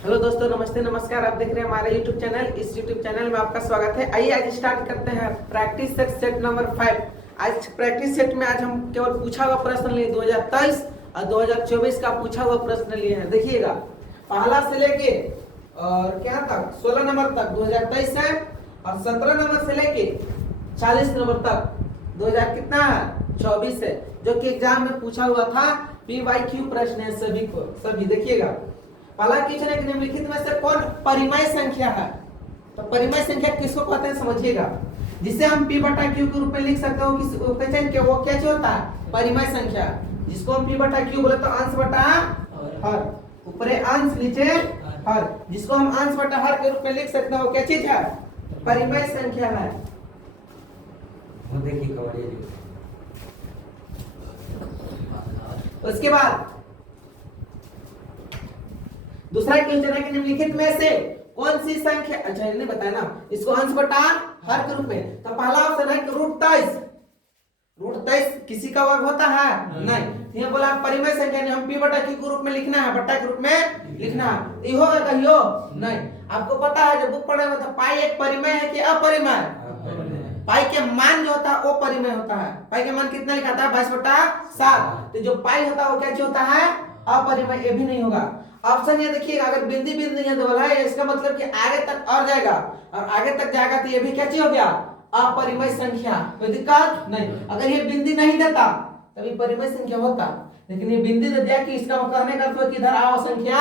Hello दोस्तों, नमस्ते नमस्कार। आप देख रहे हैं हमारा यूट्यूब चैनल। इस यूट्यूब चैनल में आपका स्वागत है। आइए आज स्टार्ट करते हैं प्रैक्टिस सेट नंबर 5। आज प्रैक्टिस सेट में आज हम केवल पूछा हुआ प्रश्न लिए 2023 और 2024 का पूछा हुआ प्रश्न लिए हैं। देखिएगा, पहला से लेके और क्या तक 16 नंबर तक 2023 है और 17 नंबर से लेके 40 नंबर तक 2000 कितना है 24 है, जो कि एग्जाम में पूछा हुआ था। PYQ प्रश्न है सभी को, सभी देखिएगा। पहला क्वेश्चन है कि निम्नलिखित में से कौन परिमेय संख्या है। तो परिमेय संख्या किसको कहते हैं समझिएगा, जिसे हम P बटा Q के रूप में लिख सकते हो। किस वो कैसे होता है परिमेय संख्या, जिसको हम P बटा Q बोले तो अंश बटा हर, ऊपरे अंश नीचे हर, जिसको हम अंश बटा हर के रूप में लिख सकते हो। क्या चीज है परिमेय संख्या है। वो देखिए कवरिया उसके बाद दूसरा क्वेश्चन है कि निम्नलिखित में से कौन सी संख्या, अच्छा इन्हें बताया ना, इसको अंश बटा हर के रूप में। तो पहला ऑप्शन है कि √23 किसी का वर्ग होता है नहीं। ये बोला परिमेय संख्या नहीं, हम P बटा Q के रूप में लिखना है, बटा के रूप में लिखना है। ये होगा कहियो नहीं। आपको पता है जब बुक पढ़े हो तो पाई एक परिमेय है कि अपरिमेय। पाई के मान जो होता है वो परिमेय होता है। पाई के मान कितना लिखा था 22/7। तो जो पाई होता है वो क्या होता है अपरिमेय। ये भी नहीं होगा। ऑप्शन ये देखिएगा, अगर बिंदी बिंदी है तो बोला है इसका मतलब कि आगे तक और जाएगा, और आगे तक जाएगा तो ये भी क्या चीज हो गया अपरिमेय संख्या। कोई दिक्कत नहीं। अगर ये बिंदी नहीं देता तभी परिमेय संख्या होता, लेकिन ये बिंदी दे दिया कि इसका कहने का अर्थ है कि इधर आव संख्या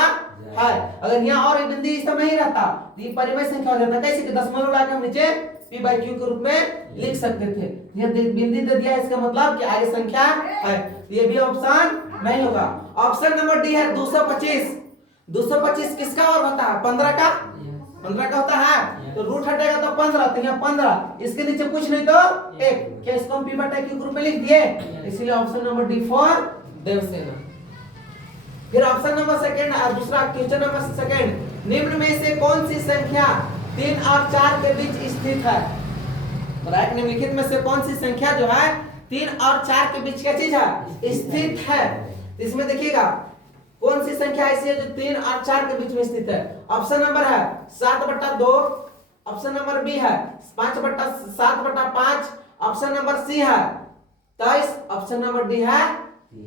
है। अगर यहाँ और बिंदी इस समय नहीं रहता तो ये परिमेय संख्या हो जाता। कैसे कि दशमलव लगा के हम नीचे P/Q के रूप में लिख सकते थे। ये बिंदी दे दिया इसका मतलब कि आगे संख्या है। ये भी ऑप्शन नहीं होगा। ऑप्शन नंबर डी है 225। 225 किसका और होता है 15 का, 15 का होता है। तो रूट हटेगा तो 15, तो यहाँ 15, इसके नीचे कुछ नहीं तो 1। क्या इसको हम P बटा Q के रूप में लिख दिए, इसलिए option number D for Devasena. फिर ऑप्शन नंबर सेकंड, दूसरा क्वेश्चन नंबर सेकंड, निम्न में से कौन सी संख्या 3 और 4 के बीच स्थित है। राइट, निम्नलिखित में से कौन सी संख्या जो है 3 और 4 के बीच क्या चीज है स्थित है। इसमें देखिएगा कौन सी संख्या ऐसी है जो 3 और 4 के बीच में स्थित है। ऑप्शन नंबर है 7/2, ऑप्शन नंबर बी है 7/5, ऑप्शन नंबर सी है 23, ऑप्शन नंबर डी है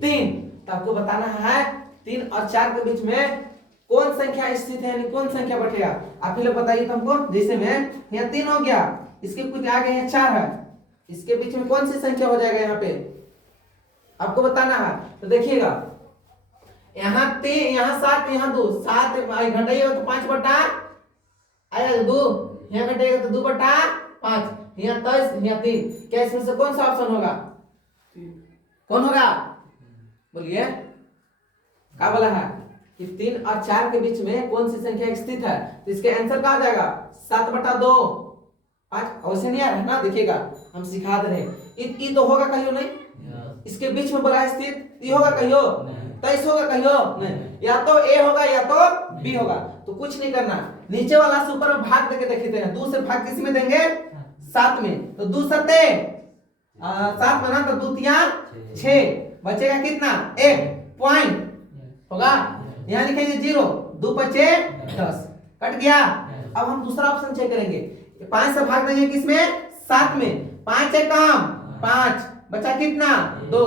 3। तो आपको बताना है 3 और 4 के बीच में कौन संख्या स्थित है, यानी कौन संख्या बैठेगा। आप ही लोग बताइए तुमको। जैसे में यहाँ 3 हो गया, इसके कुछ आगे यहाँ 4 है, इसके बीच में कौन सी संख्या हो जाएगा यहाँ पे आपको बताना है। तो देखिएगा यहाँ 3, यहाँ 7, यहाँ 2, 7 घटाइएगा तो 5 बटा आएगा 2, यहाँ घटाइएगा तो 2/5, यहाँ 23, यहाँ 3। क्या इसमें से कौन सा ऑप्शन होगा, कौन होगा बोलिए। क्या बोला है कि 3 और 4 के बीच में कौन सी संख्या स्थित है। तो इसके आंसर क्या हो जाएगा 7/2, 5। वैसे नहीं आ रहा है ना, देखिएगा हम सिखा दे रहे हैं। ई तो होगा कहियो नहीं, इसके बीच में बोला है स्थित, ई होगा कहियो 23 होगा कहियो नहीं। या तो ए होगा या तो बी होगा। तो कुछ नहीं करना, नीचे वाला से ऊपर में भाग देके देखते हैं। 2 से भाग किस में देंगे 7 में, तो 2 सते 7 बना तो 2 तिया 6, बचेगा कितना 1 पॉइंट होगा। यहाँ लिखेंगे 0, 2 5 10, कट गया। अब हम दूसरा ऑप्शन चेक करेंगे। 5 से भाग देंगे किसमें 7 में, 5 है काम 5, बचा कितना 2,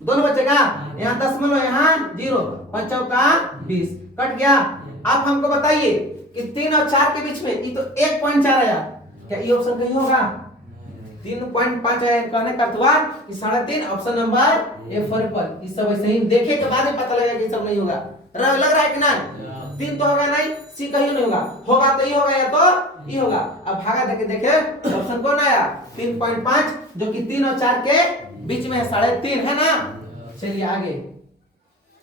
दोनों बचेगा। यहाँ दशमलव यहाँ 0, 5 का 20, कट गया। आप हमको बताइए कि 3 और 4 के बीच में ये तो 1.4 आया, क्या ये ऑप्शन कहीं होगा 3.5 आया। कहने का हुआ कि 3.5 option number A for Apple. इस सब ऐसे ही देखे के बाद ही पता लगेगा कि सब नहीं होगा। लग रहा है कि ना 3 तो होगा नहीं, सी कहीं नहीं होगा, होगा तो ये होगा या तो ये होगा। अब भागा देखे देखे ऑप्शन कौन आया 3.5, जो कि 3 और 4 के बीच में 3.5 है ना। चलिए आगे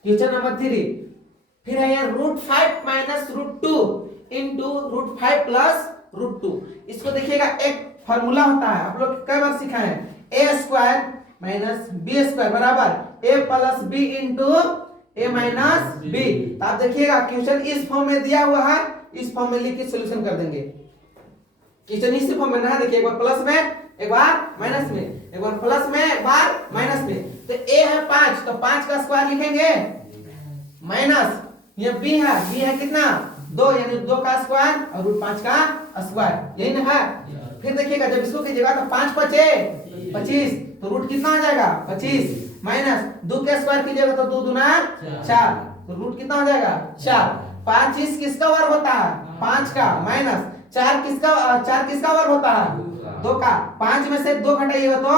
क्वेश्चन नंबर 3। फिर है यहाँ √5 - √2 इंटू √5 प्लस √2। इसको देखिएगा एक फॉर्मूला होता है, आप लोग कई बार सीखा है, a² - b² बराबर a + b into a - b। तो आप देखिएगा क्वेश्चन इस फॉर्म में दिया हुआ है, इस फॉर्म में लिख के सॉल्यूशन कर देंगे। क्वेश्चन इस फॉर्म में ना, देखिए एक बार प्लस में एक बार माइनस में, एक बार प्लस में एक बार माइनस में। तो a है 5, तो 5 का स्क्वायर लिखेंगे माइनस, ये b है कितना 2 यानी 2 का स्क्वायर और रूट 5 का स्क्वायर, यही ना है। फिर देखिएगा जब इसको कीजिएगा तो 5 5 25, तो रूट कितना आ जाएगा 25, माइनस 2 के स्क्वायर कीजिएगा तो 2 दूना 4, तो रूट कितना हो जाएगा 4। 5 इस किसका वर्ग होता है 5 का, माइनस 4 किसका वर्ग होता है 2 का, 5 में से 2 घटाइएगा तो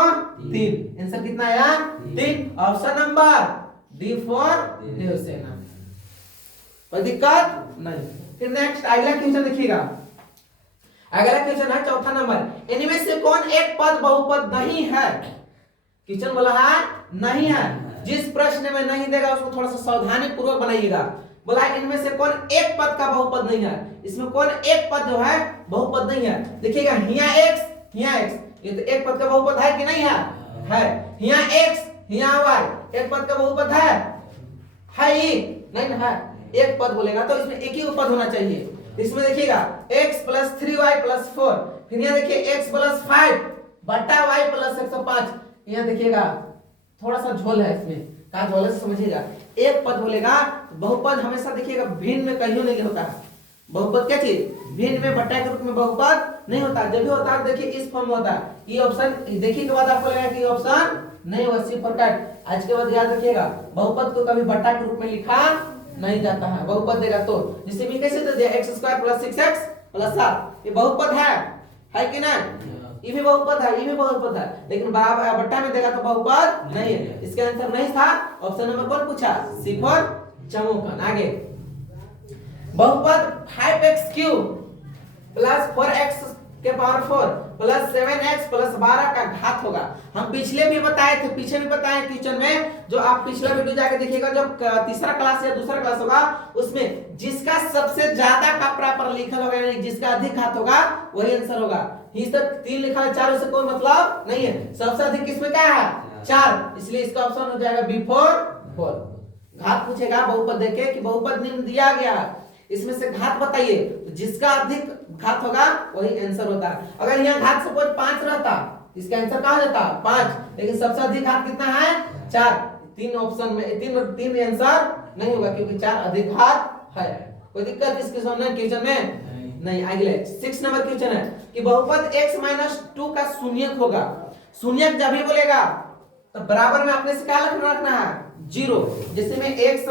3, आंसर कितना आया 3। Option number D for Devasena. कोई दिक्कत नहीं। फिर नेक्स्ट अगला क्वेश्चन देखिएगा, अगला क्वेश्चन है चौथा नंबर, इनमें से कौन एक पद बहुपद नहीं है। क्वेश्चन बोला है नहीं है, जिस प्रश्न में नहीं देगा उसको थोड़ा सा सावधानी पूर्वक बनाइएगा। बोला इनमें से कौन एक पद का बहुपद नहीं है, इसमें कौन एक पद जो है बहुपद नहीं है। देखिएगा हिया x, ये तो एक पद का बहुपद है कि नहीं है हिया x हिया y एक पद का बहुपद है ही नहीं है। एक पद बोलेगा तो इसमें एक ही पद होना चाहिए। इसमें देखिएगा x प्लस 3y प्लस 4, फिर यहाँ देखिए x प्लस 5 बटा y प्लस 105। यहाँ देखिएगा थोड़ा सा झोल है, इसमें का झोल है समझिएगा। एक पद बोलेगा बहुपद हमेशा देखिएगा भिन्न में कहीं नहीं होता है। बहुपद क्या चीज भिन्न में बटा के रूप में बहुपद नहीं होता, जब भी होता है देखिए इस फॉर्म में होता है। ये ऑप्शन देखिए के बाद आपको लगेगा कि ऑप्शन नहीं होगा, सी फॉर कैट। आज के बाद याद रखिएगा बहुपद को कभी बटा के रूप में लिखा नहीं जाता है, बहुपद देगा तो। जिसे भी कैसे दे दिया x square plus 6x plus 7, ये बहुपद है कि नहीं, ये भी बहुपद है, ये भी बहुपद है, लेकिन बराबर बट्टा में देगा तो बहुपद नहीं है। इसका आंसर नहीं था। ऑप्शन नंबर कौन पूछा सी फॉर चमोकन। आगे बहुपद 5x³ प्लस 4x के पावर 4 प्लस 7x प्लस 12 का घात होगा। हम पिछले भी बताए थे, पीछे भी बताए क्वेश्चन में, जो आप पिछला वीडियो जाके देखिएगा, जो तीसरा क्लास या दूसरा क्लास होगा उसमें जिसका सबसे ज्यादा का प्रॉपर लिखल होगा यानी जिसका अधिक घात होगा वही आंसर होगा। इस तक 3 लिखा है, 4 से कोई मतलब नहीं है। सबसे अधिक किसमें क्या है 4, इसलिए इसका ऑप्शन हो जाएगा बी फॉर 4। घात पूछेगा बहुपद देके कि बहुपद निम्न दिया गया है, इसमें से घात बताइए, तो जिसका अधिक घात होगा वही आंसर होता है। अगर यहाँ घात सपोज 5 रहता, इसका आंसर कहाँ जाता 5, लेकिन सबसे अधिक घात कितना है 4। 3 ऑप्शन में तीन आंसर नहीं होगा क्योंकि 4 अधिक घात है। कोई दिक्कत इसके सामने क्वेश्चन में नहीं। अगले 6 नंबर क्वेश्चन है कि बहुपद x - 2 का शून्यक होगा। शून्यक जब भी बोलेगा तो बराबर में आपने से क्या रखना है 0। जैसे में x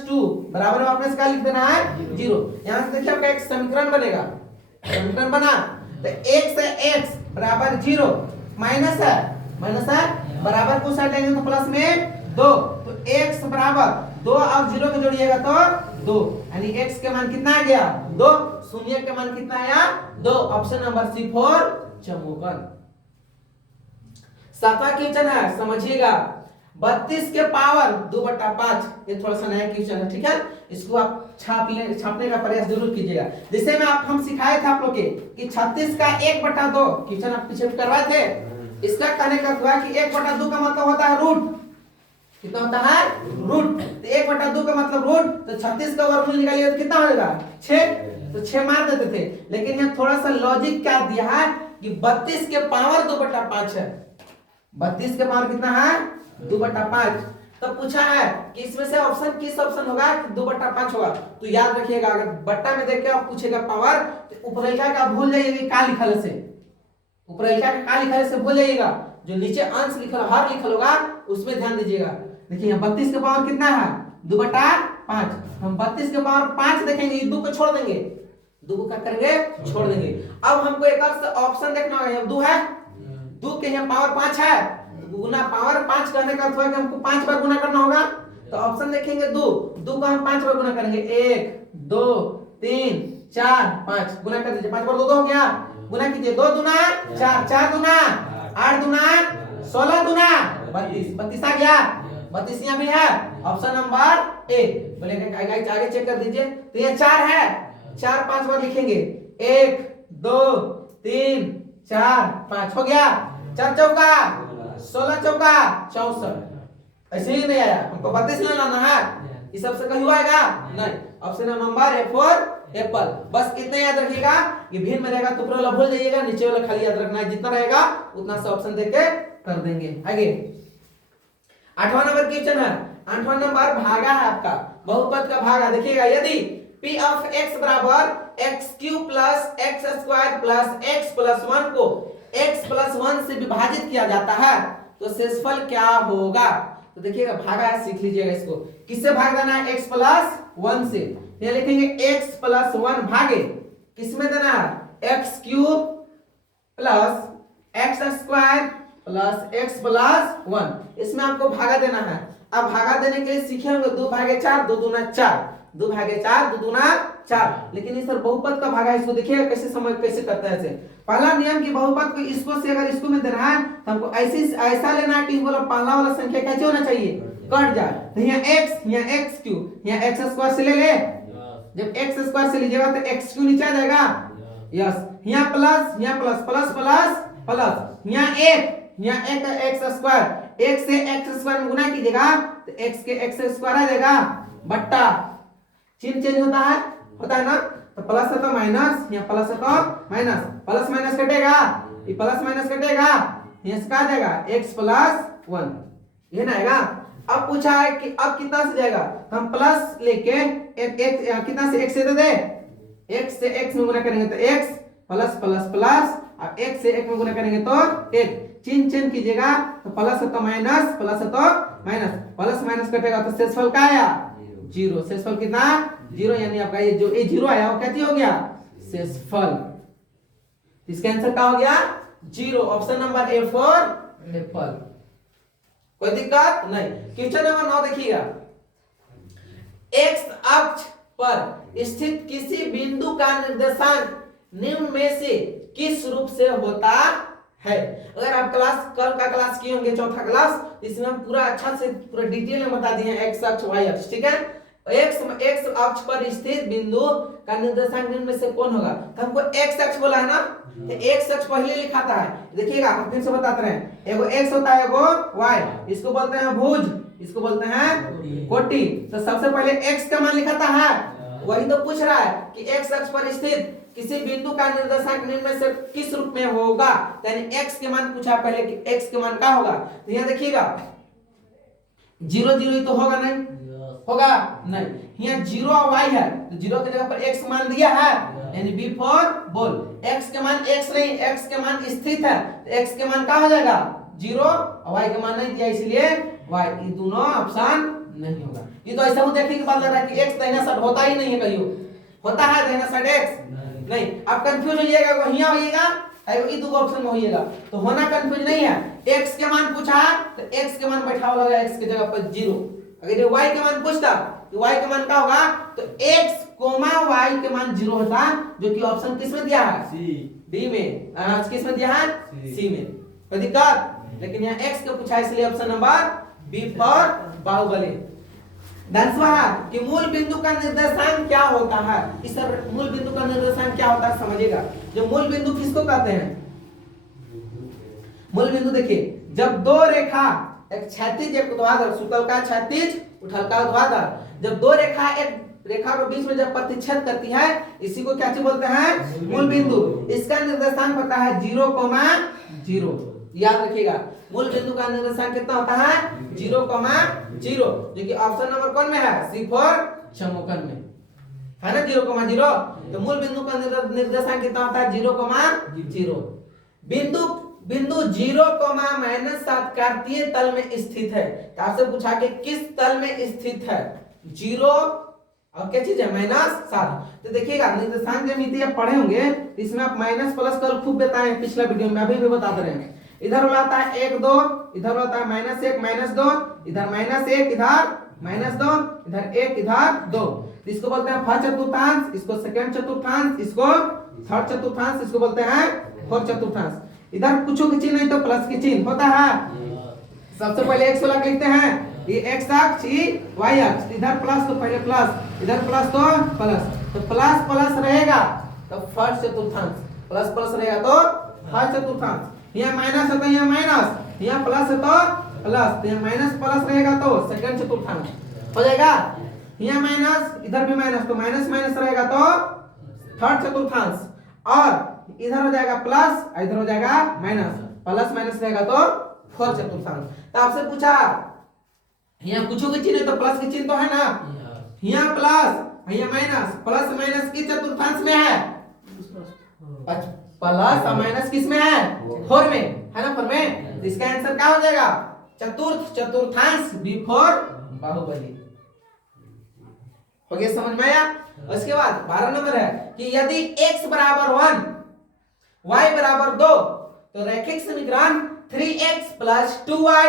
- 2 बराबर में आपने से क्या लिख देना है 0। यहां से देखिए आपका एक समीकरण बनेगा, समीकरण बना तो x से x बराबर 0 माइनस है बराबर को साइड लेंगे तो प्लस में 2, तो x बराबर 2 और 0 को जोड़िएगा तो 2, यानी x के मान कितना आ गया 2, शून्य के मान कितना आया 2। ऑप्शन नंबर सी फॉर चमोकन। 7वां क्वेश्चन है, समझिएगा 32 के पावर 2/5। ये थोड़ा सा नया क्वेश्चन है, ठीक है, इसको आप छापने का प्रयास जरूर कीजिएगा। जैसे में हम सिखाए थे आप लोग के कि 36 का 1/2 क्वेश्चन आप पीछे करवाए थे। इसका कहने का हुआ कि 1/2 का मतलब होता है रूट। कितना होता है रूट, तो 1/2 का मतलब रूट, तो 36 का वर्गमूल निकालिए तो कितना होगा 6, तो 6 मार देते थे। लेकिन यहाँ थोड़ा सा लॉजिक क्या दिया है कि 32 के पावर 2/5 है। 32 के पावर कितना है 2/5। तो पूछा है कि इसमें से ऑप्शन किस ऑप्शन होगा 2/5 होगा। तो याद रखिएगा अगर बट्टा में देख के आप पूछेगा पावर, तो ऊपरलिका का भूल जाइएगा का लिखल से, ऊपरलिका का लिखल से भूल जाइएगा, जो नीचे अंश लिखल हर लिखल होगा उसमें ध्यान दीजिएगा। देखिए 32 के पावर कितना है 2/5। हम 32 के पावर 5 देखेंगे, 2 को छोड़ देंगे, 2 को क्या करेंगे छोड़ देंगे। अब हमको एक और ऑप्शन देखना होगा, 2 है, 2 के यहाँ पावर 5 है, गुना पावर 5 करने का अर्थ है कि हमको 5 बार गुना करना होगा। तो ऑप्शन देखेंगे 2 को हम 5 बार गुना करेंगे, 1 2 3 4 5 गुना कर दीजिए, 5 बार 2 हो गया, गुना कीजिए, 2 दूना 4, 4 दूना 8 दूना 16 दूना 32, 32 आ गया, 32 यहाँ भी है। ऑप्शन नंबर ए बोलेगा आगे चेक कर दीजिए, तो ये 4 है, 4 5 बार लिखेंगे, 1 2 3 4 5 हो गया, 4 चौका 16 चौका 64। ऐसे ही नहीं आया, हमको 32 नहीं लाना है, इस सबसे कहीं आएगा नहीं। Option number A for Apple. बस इतना याद रखिएगा, ये भिन्न में रहेगा तो ऊपर वाला भूल जाइएगा, नीचे वाला खाली याद रखना है, जितना रहेगा उतना सा ऑप्शन देके कर देंगे। आगे 8वां नंबर क्वेश्चन है, 8वां नंबर भागा है आपका, बहुपद का भागा। देखिएगा यदि P ऑफ x बराबर x cube plus x square plus x plus 1 को x प्लस 1 से विभाजित किया जाता है तो शेषफल क्या होगा। तो देखिएगा भागा है, सीख लीजिएगा इसको। किससे भाग देना है? x प्लस 1 से। यहाँ लिखेंगे x प्लस 1 भागे किसमें देना है? X cube plus x square plus x plus 1, इसमें आपको भागा देना है। अब भागा देने के लिए सीखे होंगे 2 भागे 4 2 दूना 4, 2 भागे 4 2 दूना 4। लेकिन इस बहुपद का भागा इसको देखिएगा कैसे समझ कैसे करता है। पहला नियम कि बहुपद को इसको से अगर इसको में देना है तो हमको ऐसा लेना है कि बोला पहला वाला संख्या कैसे होना चाहिए? कट जाए। तो यहाँ x, यहाँ x क्यूब, यहाँ एक्स स्क्वायर से ले ले। जब एक्स स्क्वायर से लीजिएगा तो एक्स क्यूब नीचे आ जाएगा। यस, यहाँ प्लस, यहाँ प्लस प्लस प्लस प्लस, यहाँ एक एक्स स्क्वायर, एक से एक्स स्क्वायर में गुना कीजिएगा तो एक्स के एक्स स्क्वायर आ जाएगा बट्टा, चिन्ह चेंज होता है ना। तो प्लस है तो माइनस, यहाँ प्लस है तो माइनस, प्लस माइनस कटेगा, ये प्लस माइनस कटेगा, यहाँ से क्या आ जाएगा? x प्लस 1, ये ना आएगा। अब पूछा है कि अब कितना से जाएगा तो हम प्लस लेके कितना से x से दे दे, x से x में गुना करेंगे तो x प्लस प्लस प्लस, अब x से x में गुना करेंगे तो 1, चिन्ह चेंज कीजिएगा तो प्लस है तो माइनस, प्लस है तो माइनस, प्लस माइनस कटेगा तो शेषफल क्या आया? 0। शेषफल कितना? 0, यानी आपका ये जो 0 आया वो क्या हो गया? शेषफल। इसका आंसर क्या हो गया? 0। Option number A for Apple. कोई दिक्कत नहीं। क्वेश्चन नंबर 9 देखिएगा। एक्स अक्ष पर स्थित किसी बिंदु का निर्देशांक निम्न में से किस रूप से होता है? अगर आप कल का क्लास किए होंगे, चौथा क्लास, इसमें हम पूरा अच्छा से पूरा डिटेल में बता दिए हैं एक्स अक्ष वाई अक्ष, ठीक है। एक्स अक्ष पर स्थित बिंदु का निर्देशांक निम्न में से कौन होगा? तो हमको एक्स अक्ष बोला है ना, तो एक्स अक्ष पहले लिखाता है। देखिएगा हम फिर से बताते रहे, एगो एक्स होता है, एगो वाई, इसको बोलते हैं भुज, इसको बोलते हैं कोटि। तो सबसे पहले एक्स का मान लिखाता है, वही तो पूछ रहा है कि एक्स अक्ष पर स्थित किसी बिंदु का निर्देशांक निम्न में से किस रूप में होगा। यानी एक्स के मान पूछा पहले कि एक्स के मान क्या होगा। तो यहाँ देखिएगा 0 0 तो होगा नहीं, होगा नहीं। यहाँ 0 और y है तो 0 की जगह पर x मान दिया है, यानी बी फॉर बॉल। x के मान x नहीं, x के मान स्थित है तो x के मान क्या हो जाएगा? 0, और y के मान नहीं दिया इसलिए y, ये दोनों ऑप्शन नहीं होगा। ये तो ऐसा हो देखने के बाद लग रहा है कि x दाहिना साइड होता ही नहीं है, कहियो होता है दाहिना साइड x नहीं। आप कंफ्यूज हो जाइएगा, वो यहाँ होइएगा ये दो ऑप्शन में होइएगा, तो होना कंफ्यूज नहीं है। x के मान पूछा तो x के मान बैठा हुआ लगा x की जगह पर 0। अगर ये y के मान पूछता तो y के मान क्या होगा? तो x कोमा y के मान 0 होता, जो कि ऑप्शन किस में दिया है? डी में। किस में दिया है? सी में। कोई दिक्कत? लेकिन यहाँ x के पूछा इसलिए option number B for Baahubali. 10वां कि मूल बिंदु का निर्देशांक क्या होता है? इस मूल बिंदु का निर्देशांक क्या होता है समझिएगा। जो मूल बिंदु किसको कहते हैं? मूल बिंदु देखिए, जब दो रेखा, एक क्षैतिज एक ऊर्ध्वाधर, सुतल का क्षैतिज उठल का ऊर्ध्वाधर, जब दो रेखा एक रेखा के बीच में जब प्रतिच्छेद करती है, इसी को क्या चीज बोलते हैं? मूल बिंदु। इसका निर्देशांक होता है 0,0। याद रखिएगा, मूल बिंदु का निर्देशांक कितना होता है? 0,0, जो कि ऑप्शन नंबर कौन में है? सी फॉर समकोण में है ना, 0,0। तो मूल बिंदु का निर्देशांक कितना होता है? 0,0। बिंदु 0,-7 कार्तीय तल में स्थित है। तो आपसे पूछा कि किस तल में स्थित है? 0 और क्या चीज है? -7। तो देखिएगा निर्देशांक ज्यामिति आप पढ़े होंगे, इसमें आप माइनस प्लस कल खूब बताए हैं, पिछला वीडियो में अभी भी बताते रहे। इधर वाला आता है 1 2, इधर होता है -1 -2, इधर -1 इधर -2, इधर 1 इधर 2। इसको बोलते हैं फर्स्ट चतुर्थांश, इसको सेकंड चतुर्थांश, इसको थर्ड चतुर्थांश, इसको बोलते हैं फोर्थ चतुर्थांश। इधर कुछ की चिन्ह नहीं तो प्लस की चिन्ह होता है। सबसे पहले x वाला लिखते हैं, ये x अक्ष, ये y अक्ष। इधर प्लस तो पहले प्लस, इधर प्लस तो प्लस, तो प्लस प्लस रहेगा तो फर्स्ट चतुर्थांश, प्लस प्लस रहेगा तो फर्स्ट चतुर्थांश। यहाँ माइनस है तो यहाँ माइनस, यहाँ प्लस है तो प्लस, तो यहाँ माइनस प्लस रहेगा तो सेकंड चतुर्थांश हो जाएगा। यहाँ माइनस, इधर भी माइनस, तो माइनस माइनस रहेगा तो थर्ड चतुर्थांश, और इधर हो जाएगा प्लस, इधर हो जाएगा माइनस, प्लस माइनस रहेगा तो फोर्थ चतुर्थांश। तो आपसे पूछा यहाँ कुछ की चिन्ह तो प्लस की चिन्ह तो है ना, यहाँ प्लस यहाँ माइनस, प्लस माइनस किस चतुर्थांश में है? अच्छा, प्लस और माइनस किस में है? 4 में है ना, 4 में। तो इसका आंसर क्या हो जाएगा? चतुर्थ चतुर्थांश बिफोर बाहुबली। हो गया समझ में आया? उसके बाद 12 नंबर है कि यदि x बराबर 1 y बराबर 2 तो रैखिक समीकरण 3x प्लस 2y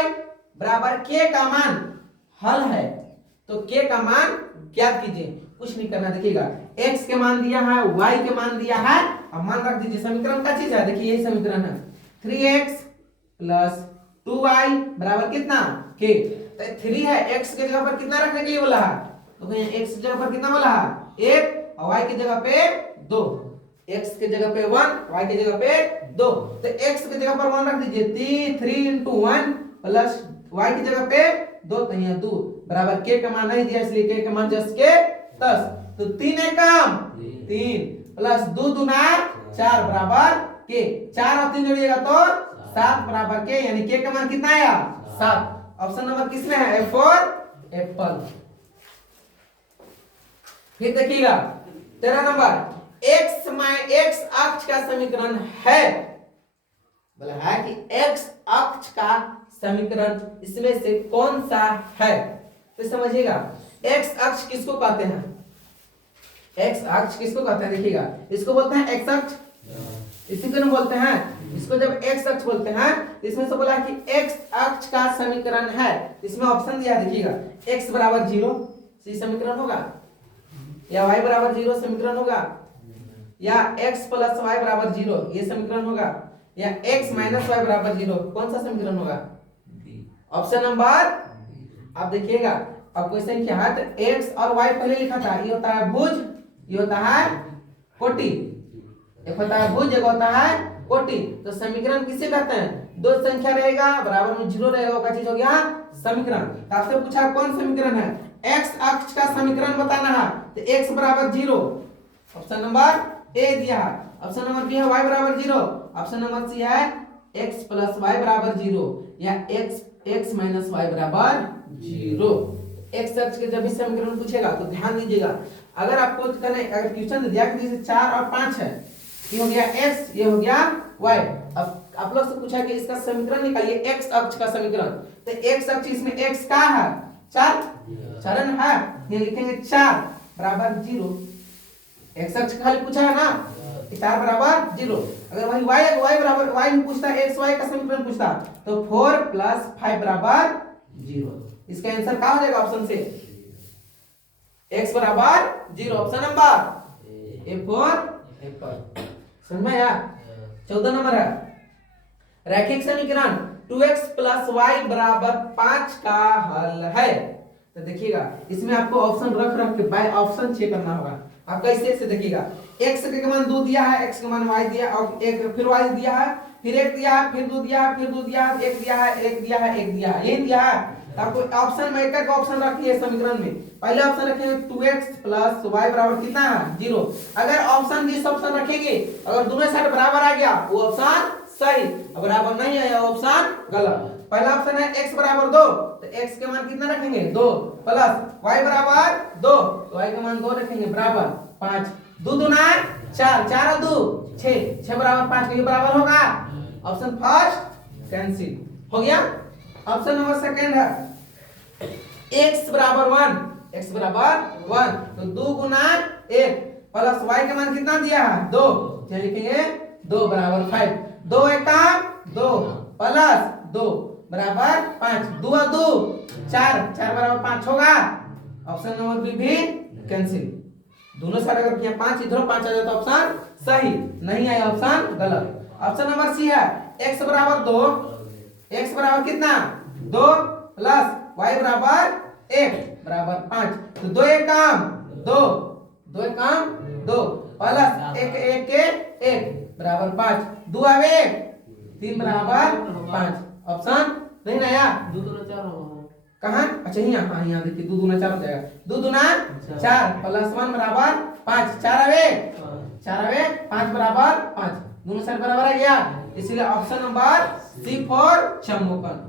बराबर k का मान हल है। तो k का मान ज्ञात कीजिए। कुछ नहीं करना, देखिएगा x के मान दिया है, y के मान दिया है और मान रख दीजिए। समीकरण का चीज है, देखिए यही समीकरण है 3x प्लस 2y बराबर कितना? k। तो 3 है, x के जगह पर कितना रखने के लिए बोला है? तो यहाँ x की जगह पर कितना बोला है? 1 और y की जगह पे 2। x के जगह पे 1, y की जगह पे 2। तो x की जगह पर 1 रख दीजिए। 3 into 1 प्लस y की जगह पे 2, तो यहाँ 2 बराबर k का मान नहीं दिया, इसलिए k का मान जस्ट के 10। तो 3 एकम 3 प्लस 2 दूना 4 बराबर k। 4 और 3 जोड़िएगा तो 7 बराबर k, यानी k का मान कितना आया? 7। ऑप्शन नंबर किसमें है? For Apple. फिर देखिएगा 13 नंबर, x अक्ष का समीकरण है, बोला है कि x अक्ष का समीकरण इसमें से कौन सा है? तो समझिएगा x अक्ष किसको कहते हैं? x अक्ष किसको कहते हैं? देखिएगा इसको बोलते हैं x अक्ष, इसी को बोलते हैं। इसको जब x अक्ष बोलते हैं, इसमें से बोला कि x अक्ष का समीकरण है। इसमें ऑप्शन दिया है, देखिएगा x बराबर 0 सी समीकरण होगा, या y बराबर 0 समीकरण होगा, या x प्लस y बराबर 0 ये समीकरण होगा, या x माइनस y बराबर 0। कौन सा समीकरण होगा? ऑप्शन नंबर, आप देखिएगा अब क्वेश्चन क्या है, तो x और y पहले लिखा था, ये होता है भुज, ये होता है कोटि। एक होता है भुज, एक होता है कोटि। तो समीकरण किसे कहते हैं? दो संख्या रहेगा बराबर में 0 रहेगा, का चीज हो गया समीकरण। तो आपसे पूछा कौन समीकरण है? x अक्ष का समीकरण बताना है, तो x बराबर 0, ऑप्शन नंबर ए दिया है। ऑप्शन नंबर बी है y बराबर 0, ऑप्शन नंबर सी है x प्लस y बराबर 0, या x माइनस y बराबर 0। x अक्ष के जब भी समीकरण पूछेगा तो ध्यान दीजिएगा, अगर आपको अगर क्वेश्चन दिया कि जैसे 4 और 5 है, ये हो गया x, ये हो गया y। अब आप लोग से पूछा कि इसका समीकरण निकालिए x अक्ष का समीकरण। तो x अक्ष इसमें x का है 4 चरण है, ये लिखेंगे 4 बराबर 0। x अक्ष खाली पूछा है ना, 4 बराबर 0। अगर वही y बराबर y में पूछता है, x y का समीकरण पूछता तो 4 प्लस 5 बराबर 0। इसका आंसर क्या हो जाएगा? ऑप्शन से x बराबर 0, option number A for Apple. समझ में आया? 14 नंबर है, रैखिक समीकरण 2x प्लस y बराबर 5 का हल है। तो देखिएगा इसमें आपको ऑप्शन रख के बाय ऑप्शन चेक करना होगा। आप कैसे से देखिएगा, x के मान 2 दिया है, x के मान y दिया और एक फिर y दिया है, फिर 1 दिया है, फिर 2 दिया है, फिर 2 दिया है, 1 दिया है, 1 दिया है, 1 दिया है, ये दिया है। तो आपको ऑप्शन में एक ऑप्शन रखिए समीकरण में। पहले ऑप्शन रखेंगे 2x प्लस y बराबर कितना है? 0। अगर ऑप्शन जिस ऑप्शन रखेंगे अगर दोनों साइड बराबर आ गया वो ऑप्शन सही, बराबर नहीं आया ऑप्शन गलत। पहला ऑप्शन है x बराबर 2, तो x के मान कितना रखेंगे? 2 प्लस y बराबर 2, तो y का मान 2 रखेंगे बराबर 5। 2 दूना 4, 4 और 2 6, 6 बराबर 5 के बराबर होगा। ऑप्शन फर्स्ट कैंसिल हो गया। ऑप्शन नंबर सेकंड है x बराबर 1, x बराबर 1, तो 2 गुना 1 प्लस y का मान कितना दिया है? 2, क्या लिखेंगे? 2 बराबर 5। 2 एका 2 प्लस 2 बराबर 5, 2 और 2 4, 4 बराबर 5 होगा। ऑप्शन नंबर बी भी कैंसिल। दोनों साइड अगर किया 5 इधर 5 आ जाए तो ऑप्शन सही, नहीं आया ऑप्शन गलत। ऑप्शन नंबर सी है x बराबर 2, x बराबर कितना? 2 प्लस y बराबर 1 बराबर 5, तो 2 एकम 2, 2 एकम 2 प्लस 1 1 के 1 बराबर 5, 2 आवे 3 बराबर 5। ऑप्शन नहीं ना यार, 2 दूना 4 होगा कहाँ? अच्छा यहाँ, हाँ यहाँ देखिए 2 दूना 4 हो जाएगा। 2 दूना 4 प्लस 1 बराबर 5, 4 आवे 5 बराबर 5, दोनों साइड बराबर आ गया, इसलिए ऑप्शन नंबर सी फॉर चम्मुकन।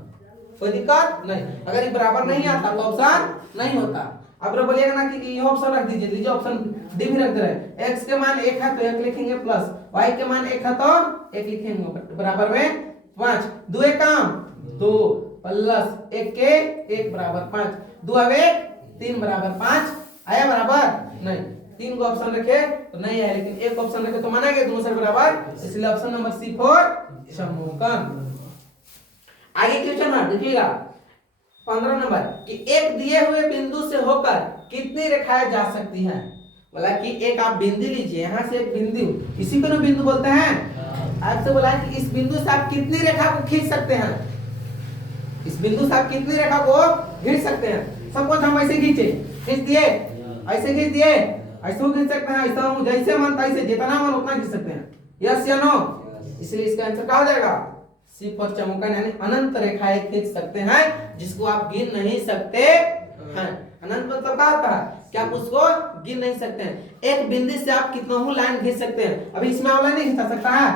कोई दिक्कत नहीं, अगर ये बराबर नहीं आता तो ऑप्शन नहीं होता। अब लोग बोलिएगा ना कि ये ऑप्शन रख दीजिए, लीजिए ऑप्शन डी भी रख दे रहे हैं। x के मान 1 है तो 1 लिखेंगे प्लस y के मान 1 है तो 1 लिखेंगे बराबर में 5। दो एक काम 2 प्लस 1 के 1 बराबर 5, 2 अब 1 3 बराबर 5 आया बराबर नहीं। 3 को ऑप्शन रखे तो नहीं है, लेकिन एक ऑप्शन रखे तो माना गया दोनों से बराबर, इसलिए ऑप्शन नंबर C4 समूहकन। आगे क्वेश्चन है देखिएगा 15 नंबर कि एक दिए हुए बिंदु से होकर कितनी रेखाएं जा सकती हैं। बोला कि एक आप बिंदु लीजिए, यहाँ से एक बिंदु, इसी को ना बिंदु बोलते हैं। आपसे बोला कि इस बिंदु से आप कितनी रेखा को खींच सकते हैं, इस बिंदु से आप कितनी रेखा को खींच सकते हैं। सब कुछ हम ऐसे खींचे, खींच दिए, ऐसे खींच दिए, ऐसे खींच सकते हैं, ऐसा जैसे मन तैसे, जितना मन उतना खींच सकते हैं। यस या नो? इसलिए इसका आंसर क्या हो जाएगा? C4 चमोकन, यानी अनंत रेखाएं खींच सकते हैं जिसको आप गिन नहीं सकते हैं। अनंत मतलब क्या होता है कि आप उसको गिन नहीं सकते हैं। एक बिंदु से आप कितना लाइन खींच सकते हैं। अभी इसमें आप लाइन नहीं खींचा सकता है,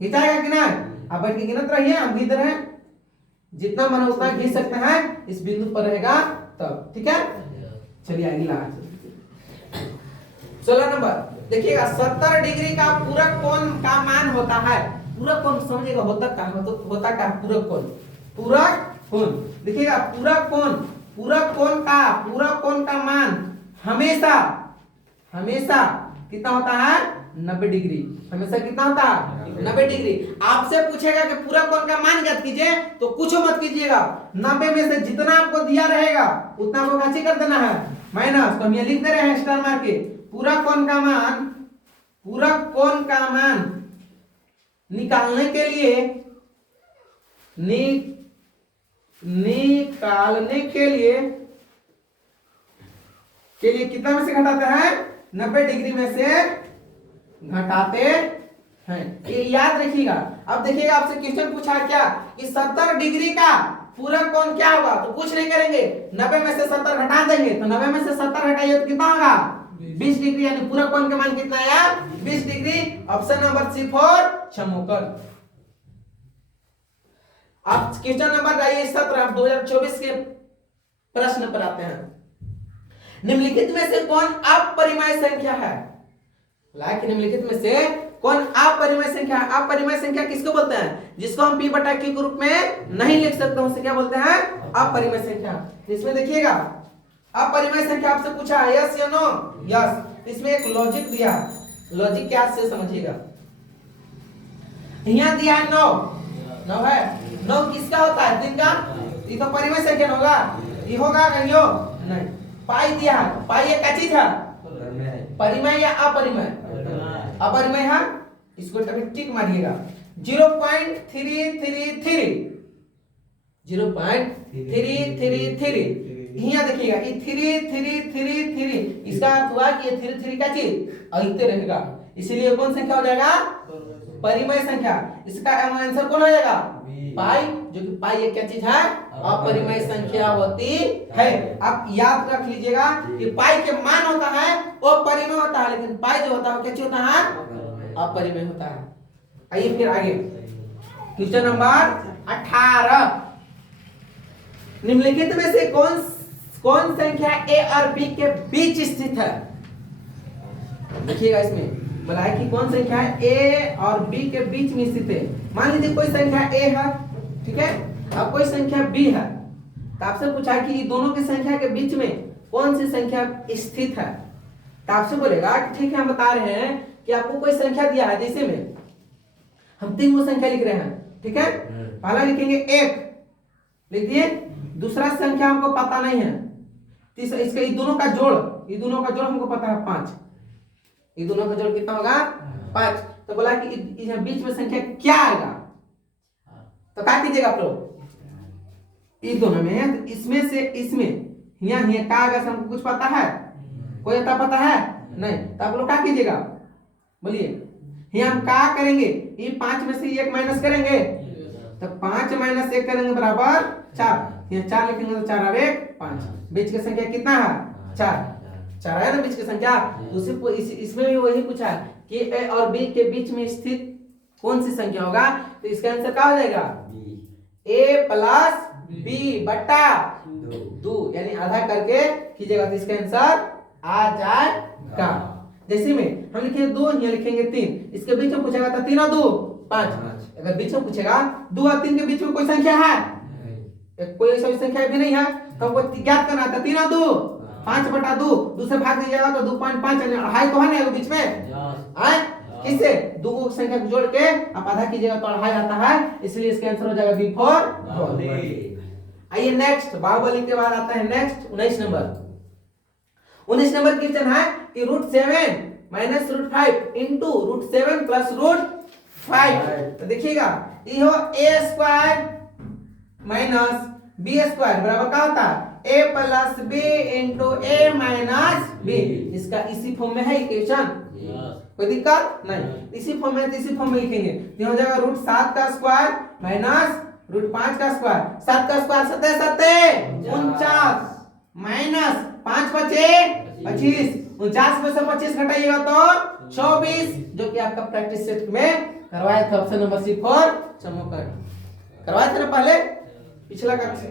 खींचाएगा कि नहीं? आप बैठ के गिनत रहिए, हम गिन रहे हैं, जितना मन उतना खींच सकते हैं इस बिंदु पर रहेगा तब। ठीक है, चलिए अगला 16 नंबर देखिएगा 70 डिग्री का पूरक कोण का मान होता है। पूरक कोण समझिएगा होता क्या पूरक कोण, पूरक कोण देखिएगा पूरक कोण का मान हमेशा कितना होता है? 90 डिग्री। हमेशा कितना होता है? 90 डिग्री। आपसे पूछेगा कि पूरक कोण का मान ज्ञात कीजिए तो कुछ मत कीजिएगा, 90 में से जितना आपको दिया रहेगा उतना आपको कैसे कर देना है माइनस। तो हम ये लिख दे रहे हैं स्टार मार के, पूरक कोण का मान निकालने के लिए कितना में से घटाते हैं? 90 डिग्री में से घटाते हैं। ये याद रखिएगा। अब देखिएगा आपसे क्वेश्चन पूछा क्या कि 70 डिग्री का पूरक कोण क्या होगा, तो कुछ नहीं करेंगे, 90 में से 70 घटा देंगे। तो 90 में से 70 घटाइए तो कितना होगा? 20 डिग्री, यानी पूरक कोण का मान कितना आया? 20 डिग्री। Option number C4 समोकन। अब क्वेश्चन नंबर 17 2024 के प्रश्न पर आते हैं। निम्नलिखित में से कौन अपरिमेय संख्या है? निम्नलिखित में से कौन अपरिमेय संख्या है? अपरिमेय संख्या किसको बोलते हैं? जिसको हम P बटा Q के रूप में नहीं लिख सकते, उसे क्या बोलते हैं? अपरिमेय संख्या। इसमें देखिएगा अपरिमेय संख्या आपसे पूछा है, यस या नो? यस। इसमें एक लॉजिक दिया है, लॉजिक क्या से समझिएगा। यहाँ दिया है 9 है, 9 किसका होता है? 3 का। ये तो परिमेय संख्या होगा, ये होगा नहीं हो? नहीं। पाई दिया है, पाई एक क्या चीज है? परिमेय या अपरिमेय? अपरिमेय है, इसको टिक मारिएगा। 0.333 यहाँ देखिएगा ये 3 इसका अर्थ हुआ कि ये 3 का चीज अहिते रहेगा, इसीलिए कौन संख्या हो जाएगा? परिमेय संख्या। इसका आंसर कौन हो जाएगा? पाई, जो कि पाई एक क्या चीज है? अपरिमेय संख्या होती है। अब याद रख लीजिएगा कि पाई के मान होता है वो परिमेय होता है, लेकिन पाई जो होता है वो क्या चीज होता है? अपरिमेय होता है। आइए फिर आगे क्वेश्चन नंबर 18। निम्नलिखित में से कौन संख्या A और B के बीच स्थित है? देखिएगा इसमें बोला है कि कौन संख्या A और B के बीच में स्थित है। मान लीजिए कोई संख्या A है, ठीक है, अब कोई संख्या B है, तो आपसे पूछा है कि दोनों की संख्या के बीच में कौन सी संख्या स्थित है। तो आपसे बोलेगा कि ठीक है, हम बता रहे हैं कि आपको कोई संख्या दिया है, जैसे में हम 3 संख्या लिख रहे हैं, ठीक है। पहला लिखेंगे 1 लिख दिए, दूसरा संख्या हमको पता नहीं है, तीसरा इसका ये दोनों का जोड़ हमको पता है 5, ये दोनों का जोड़ कितना होगा? 5। तो बोला कि इस बीच में संख्या क्या आएगा, तो क्या कीजिएगा आप लोग? इस दोनों में, तो इसमें से इसमें यहाँ क्या आएगा? हमको कुछ पता है? कोई अता पता है? नहीं। तो आप लोग क्या कीजिएगा बोलिए? यहाँ हम क्या करेंगे? ये 5 में से 1 माइनस करेंगे, तो 5 माइनस 1 करेंगे बराबर 4। यहाँ 4 लिखेंगे तो 4 और 1 5। बीच की संख्या कितना है? 4 है ना बीच की संख्या। इसमें भी वही पूछा है कि A और B के बीच में स्थित कौन सी संख्या होगा, तो इसका आंसर क्या हो जाएगा? A प्लस बी बटा दो, यानी आधा करके कीजिएगा तो इसका आंसर आ जाएगा। जैसे में हम लिखेंगे 2, यहाँ लिखेंगे 3, इसके बीच में पूछेगा तो 3 और 2 5। अगर बीच में पूछेगा 2 और 3 के बीच में कोई संख्या है, कोई ऐसी संख्या भी नहीं है, तो हमको ज्ञात करना था 3 और 2 5 बटा 2, 2 से भाग दीजिएगा तो 2.5 अढ़ाई तो है ना बीच में, आए किससे 2 संख्या को जोड़ के आप आधा कीजिएगा तो अढ़ाई आता है, इसलिए इसका आंसर हो जाएगा बी फॉर बाहुबली। आइए नेक्स्ट, बाहुबली के बाद आता है नेक्स्ट 19 नंबर। 19 नंबर क्वेश्चन है कि √7 माइनस √5 इंटू √7 प्लस √5। तो देखिएगा ये हो a² माइनस b² बराबर क्या होता है a plus b into a minus b। इसका इसी फॉर्म में है इक्वेशन, कोई दिक्कत नहीं, इसी फॉर्म में तो इसी फॉर्म में लिखेंगे तो हो जाएगा √7 का स्क्वायर माइनस √5 का स्क्वायर। 7 का स्क्वायर 7 7 49 माइनस 5 बचे 25, 49 में से 25 घटाइएगा तो 24, जो कि आपका प्रैक्टिस सेट में करवाया था। ऑप्शन नंबर सी फॉर चमोकर करवाए थे ना पहले, पिछला क्लास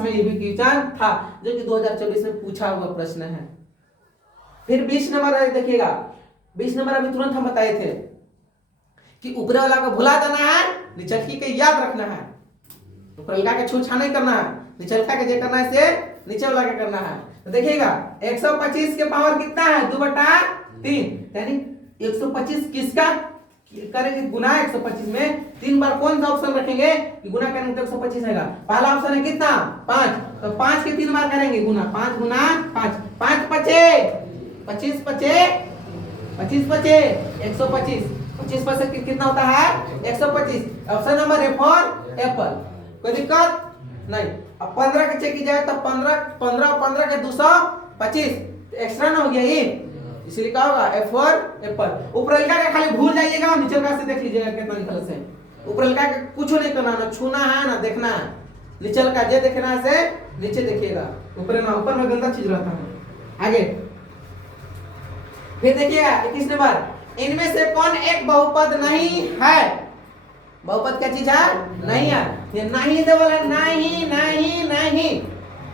में ये भी क्वेश्चन था जो कि 2024 में पूछा हुआ प्रश्न है। फिर 20 नंबर है, देखिएगा 20 नंबर अभी तुरंत हम बताए थे कि ऊपर वाला को भुला देना है, निचलकी के याद रखना है, ऊपर वाला का छूछा नहीं करना है, निचलका के जे करना है से नीचे वाला का करना है। तो देखिएगा 125 के पावर कितना है 2/3, यानी 125 किसका करेंगे गुना 125 में 3 बार कौन सा ऑप्शन रखेंगे कि गुना करेंगे तो 125 आएगा। पहला ऑप्शन है कितना 5, तो 5 के 3 बार करेंगे गुना, 5 गुना 5, 5 बचे 25 बचे 25 बचे 125, 25 पर से कितना होता है 125। Option number A for Apple, कोई दिक्कत नहीं। अब 15 के चेक की जाए तो 15 के 225 एक्स्ट्रा ना हो गया ये, इसलिए क्या होगा ए फॉर एप्पल। ऊपर लिखा के खाली भूल जाइएगा, नीचे का से देख लीजिएगा कितना निकल से। ऊपर लिखा के कुछ नहीं करना, ना छूना है ना देखना है, नीचे का जे देखना है से नीचे देखिएगा, ऊपर ना, ऊपर में गंदा चीज रहता है। आगे फिर देखिएगा 21 नंबर, इनमें से कौन एक बहुपद नहीं है। बहुपद क्या चीज है नहीं है, ये नहीं दे बोला नहीं नहीं नहीं,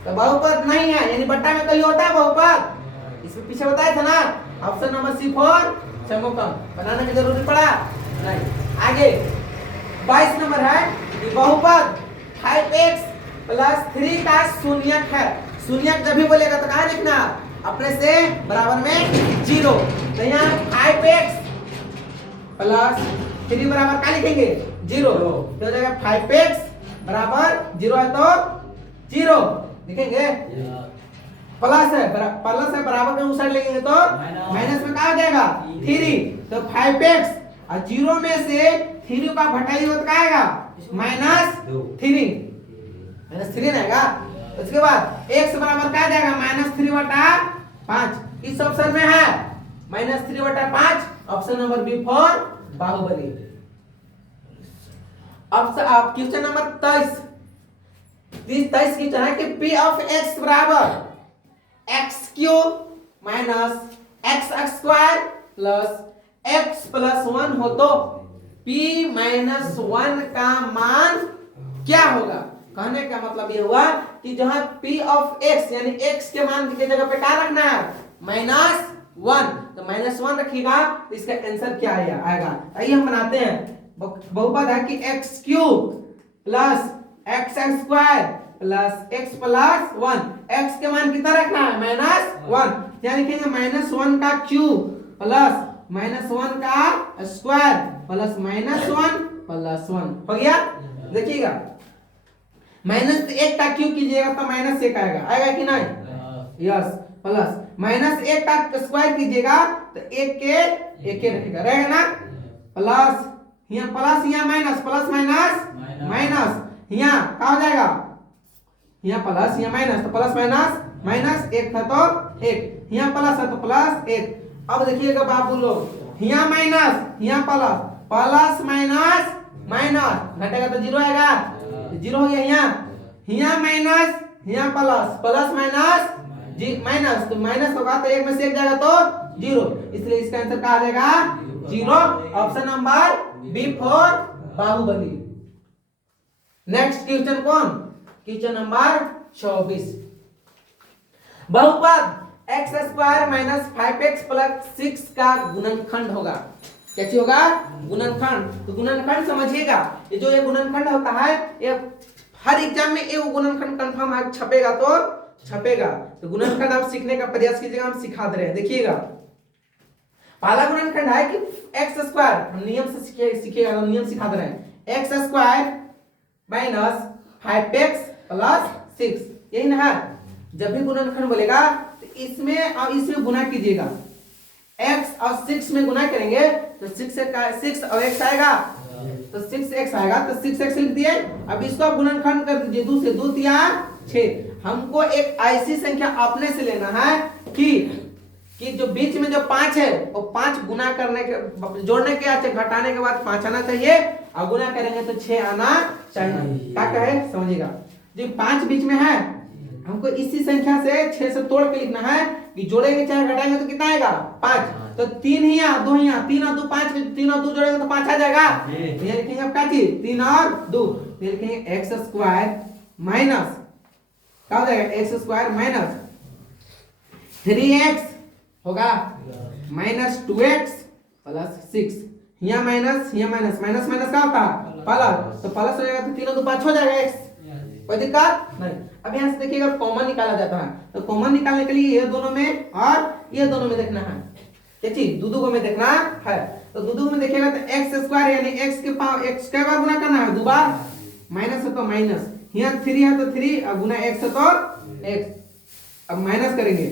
तो बहुपद नहीं है, यानी बट्टा में कहीं होता है बहुपद, इसमें पीछे बताया था ना। ऑप्शन नंबर सी फॉर चमोकम, बनाने की जरूरत पड़ा नहीं। आगे 22 नंबर है कि बहुपद 5x प्लस 3 का शून्यक है। शून्यक जब भी बोलेगा तो कहाँ लिखना, अपने से बराबर में 0, तो यहाँ 5x प्लस 3 बराबर क्या लिखेंगे 0, तो हो जाएगा 5x बराबर 0 है तो 0 लिखेंगे, प्लस है बराबर में उस साइड लेंगे तो माइनस में क्या हो जाएगा 3, तो 5x और 0 में से 3 का घटाई हो तो क्या आएगा -3 आएगा। उसके बाद x बराबर क्या आ जाएगा -3/5, इस ऑप्शन में है -3/5, option number B for Baahubali. अब आप क्वेश्चन नंबर 23 क्वेश्चन है कि p ऑफ x बराबर x³ minus x² plus x+1 हो तो p-1 का मान क्या होगा। कहने का मतलब ये हुआ कि जहां p ऑफ x यानी x के मान की जगह पे क्या रखना है -1, तो -1 रखिएगा तो इसका आंसर क्या आएगा। आइए हम बनाते हैं, बहुपद है कि x³ plus x² plus x+1, x के मान कितना रखना है -1, क्या लिखेंगे -1 का क्यूब प्लस -1 का स्क्वायर प्लस -1 हो गया। देखिएगा -1 का क्यूब कीजिएगा तो -1 आएगा कि नहीं, यस, प्लस -1 का स्क्वायर कीजिएगा तो 1 के 1 रहेगा ना, प्लस यहाँ प्लस यहाँ माइनस प्लस माइनस यहाँ क्या हो जाएगा, यहाँ प्लस यहाँ माइनस तो प्लस माइनस 1 था तो 1, यहाँ प्लस है तो +1। अब देखिएगा बाबू लोग, यहाँ माइनस यहाँ प्लस माइनस घटेगा तो 0 आएगा, 0 हो गया। यहाँ माइनस यहाँ प्लस माइनस तो माइनस होगा तो 1 में से 1 जाएगा तो 0, इसलिए इसका आंसर क्या आ जाएगा 0, option number B for Baahubali. Next question कौन क्वेश्चन नंबर 24। बहुपद x square minus 5x plus 6 का गुणनखंड होगा। क्या चीज होगा? गुणनखंड। तो गुणनखंड समझिएगा, ये जो ये गुणनखंड होता है, ये हर एग्जाम में ये गुणनखंड कंफर्म छपेगा तो छपेगा। तो गुणनखंड आप सीखने का प्रयास कीजिएगा, हम सिखा दे रहे हैं। देखिएगा, पहला गुणनखंड है कि एक्स स्क्वायर, हम नियम से सीखिएगा, हम नियम सिखा दे रहे हैं। X square minus 5x plus 6, यही ना है। जब भी गुणनखंड बोलेगा तो इसमें और इसमें गुना कीजिएगा। x और 6 में गुना करेंगे तो 6 और x आएगा, तो 6x आएगा, तो 6x लिख दिए। अब इसको गुणनखंड कर दीजिए, 2 से 2 तिया 6। हमको एक ऐसी संख्या अपने से लेना है कि जो बीच में जो 5 है वो 5 गुना करने के, जोड़ने के या घटाने के बाद 5 आना चाहिए, और गुना करेंगे तो 6 आना चाहिए। क्या कहे समझिएगा, जो 5 बीच में है हमको इसी संख्या से 6 से तोड़ के लिखना है कि जोड़ेंगे चाहे घटाएंगे तो कितना आएगा? 5। तो 3 ही यहाँ 2 ही यहाँ, 3 और 2 5, 3 और 2 जोड़ेंगे तो 5 आ जाएगा। तो ये लिखेंगे अब क्या चीज? 3 और 2, तो लिखेंगे एक्स स्क्वायर माइनस, क्या हो जाएगा? एक्स स्क्वायर माइनस 3x होगा माइनस 2x प्लस 6। यहाँ माइनस माइनस माइनस क्या होता है? प्लस, तो प्लस हो जाएगा, तो 3 और 2 5 हो जाएगा x। कोई दिक्कत नहीं। अब यहाँ से देखिएगा कॉमन निकाला जाता है, तो कॉमन निकालने के लिए ये दोनों में और ये दोनों में देखना है। क्या चीज? दूधू में देखना है। तो दूधू में देखिएगा तो एक्स स्क्वायर यानी एक्स के पावर एक्स के बार गुना करना है, 2 बार, माइनस है तो माइनस, यहाँ 3 है तो 3 और गुना x है तो x। अब माइनस करेंगे,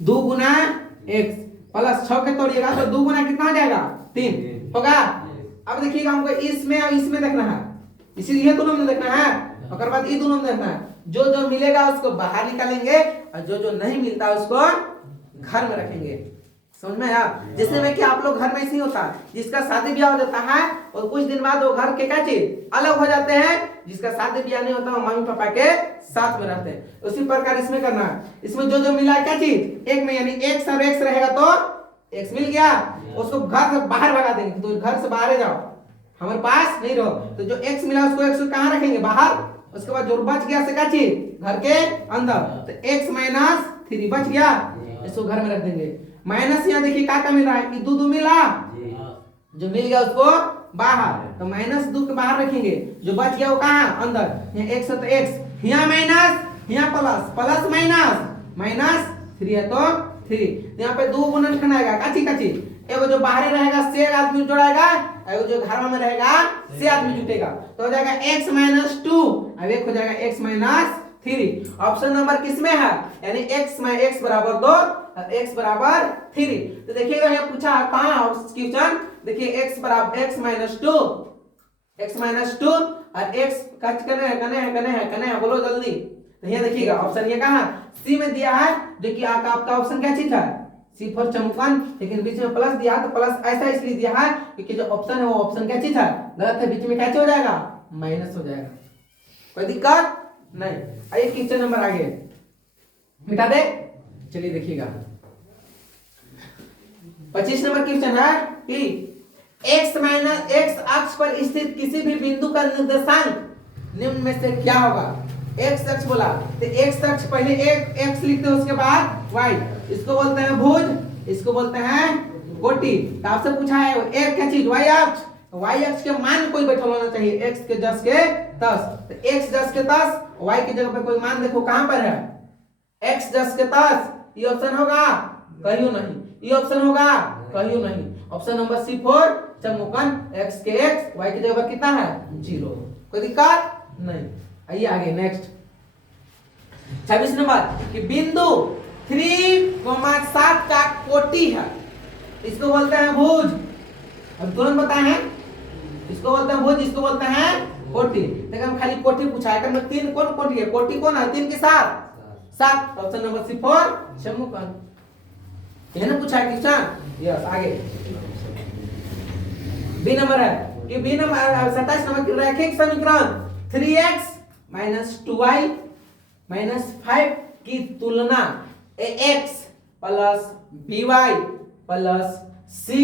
2 गुना x प्लस 6 के तोड़िएगा तो 2 गुना कितना हो जाएगा? 3 होगा। अब देखिएगा हमको इसमें और इसमें देखना है, इसीलिए दोनों में देखना है, और बाद ये दोनों में देखना है। जो जो मिलेगा उसको बाहर निकालेंगे और जो जो नहीं मिलता उसको घर में रखेंगे। समझ में आया? जैसे में कि आप लोग घर में ऐसे ही होता है, जिसका शादी ब्याह हो जाता है और कुछ दिन बाद वो घर के क्या चीज अलग हो जाते हैं, जिसका शादी ब्याह नहीं होता वो मम्मी पापा के साथ में रहते हैं। उसी प्रकार इसमें करना है। इसमें जो जो मिला है क्या चीज? एक में, यानी एक्स और एक्स रहेगा तो एक्स मिल गया, उसको घर से बाहर भगा देंगे, तो घर से बाहर जाओ, हमारे पास नहीं रहो। तो जो x मिला उसको x कहाँ रखेंगे? बाहर। उसके बाद जो बच गया से क्या चीज? घर के अंदर, तो x माइनस 3 बच गया, इसको घर में रख देंगे। माइनस यहाँ देखिए क्या मिल रहा है कि 2 मिला, जो मिल गया उसको बाहर, तो माइनस 2 के बाहर रखेंगे, जो बच गया वो कहाँ? अंदर। यहाँ x है तो x, यहाँ माइनस, यहाँ प्लस, प्लस माइनस, माइनस 3 है तो 3। यहाँ पे 2 गुणनखंड आएगा, काची एगो जो बाहर रहेगा से आदमी जोड़ाएगा, एगो जो घर में रहेगा से आदमी जुटेगा, तो हो जाएगा x माइनस 2, अब एक हो जाएगा x माइनस 3। ऑप्शन नंबर किसमें है? यानी x बराबर 2 और x बराबर 3। तो देखिएगा यहाँ पूछा है कहाँ क्वेश्चन, देखिए x बराबर x माइनस 2 और x कने है बोलो जल्दी। तो यहाँ देखिएगा ऑप्शन ये कहाँ सी में दिया है, जो कि आपका ऑप्शन क्या चीज है? सी फॉर चमकन, लेकिन बीच में प्लस दिया तो प्लस ऐसा इसलिए दिया है क्योंकि जो ऑप्शन है वो ऑप्शन क्या चीज है? गलत है, बीच में क्या हो जाएगा? माइनस हो जाएगा। कोई दिक्कत नहीं। आइए क्वेश्चन नंबर आगे मिटा दे। चलिए देखिएगा 25 नंबर क्वेश्चन है कि x माइनस x अक्ष पर स्थित किसी भी बिंदु का निर्देशांक निम्न में से क्या होगा? x अक्ष बोला तो x अक्ष पहले एक x लिखते हैं, उसके बाद y, इसको बोलते हैं भुज, इसको बोलते हैं कोटि। तो आपसे पूछा है एक क्या चीज? y अक्ष। तो y अक्ष के मान कोई बैठा होना चाहिए, x के 10 के 10, तो x 10 के 10, y की जगह पे कोई मान देखो कहां पर है? x 10 के 10, ये ऑप्शन होगा? कहियो नहीं। ये ऑप्शन होगा? कहियो नहीं। ऑप्शन नंबर सी फॉर चमोकन, x के x, y की जगह पर कितना है? 0। कोई दिक्कत नहीं। आइए आगे नेक्स्ट 26 नंबर कि बिंदु 3,7 का कोटि है, इसको बोलते हैं भुज। अब तुरंत बताए हैं, इसको बोलते हैं भुज, इसको बोलते हैं कोटि। देखिए हम खाली कोटि पूछा है, में 3 कौन कोटि है? कोटि कौन है? 3 के साथ 7। ऑप्शन नंबर सी फॉर चमोकन। यह ना पूछा है क्वेश्चन। यस आगे बी नंबर है कि बी नंबर 27 नंबर की रैखिक समीकरण 3x माइनस 2y माइनस 5 की तुलना ax plus by plus c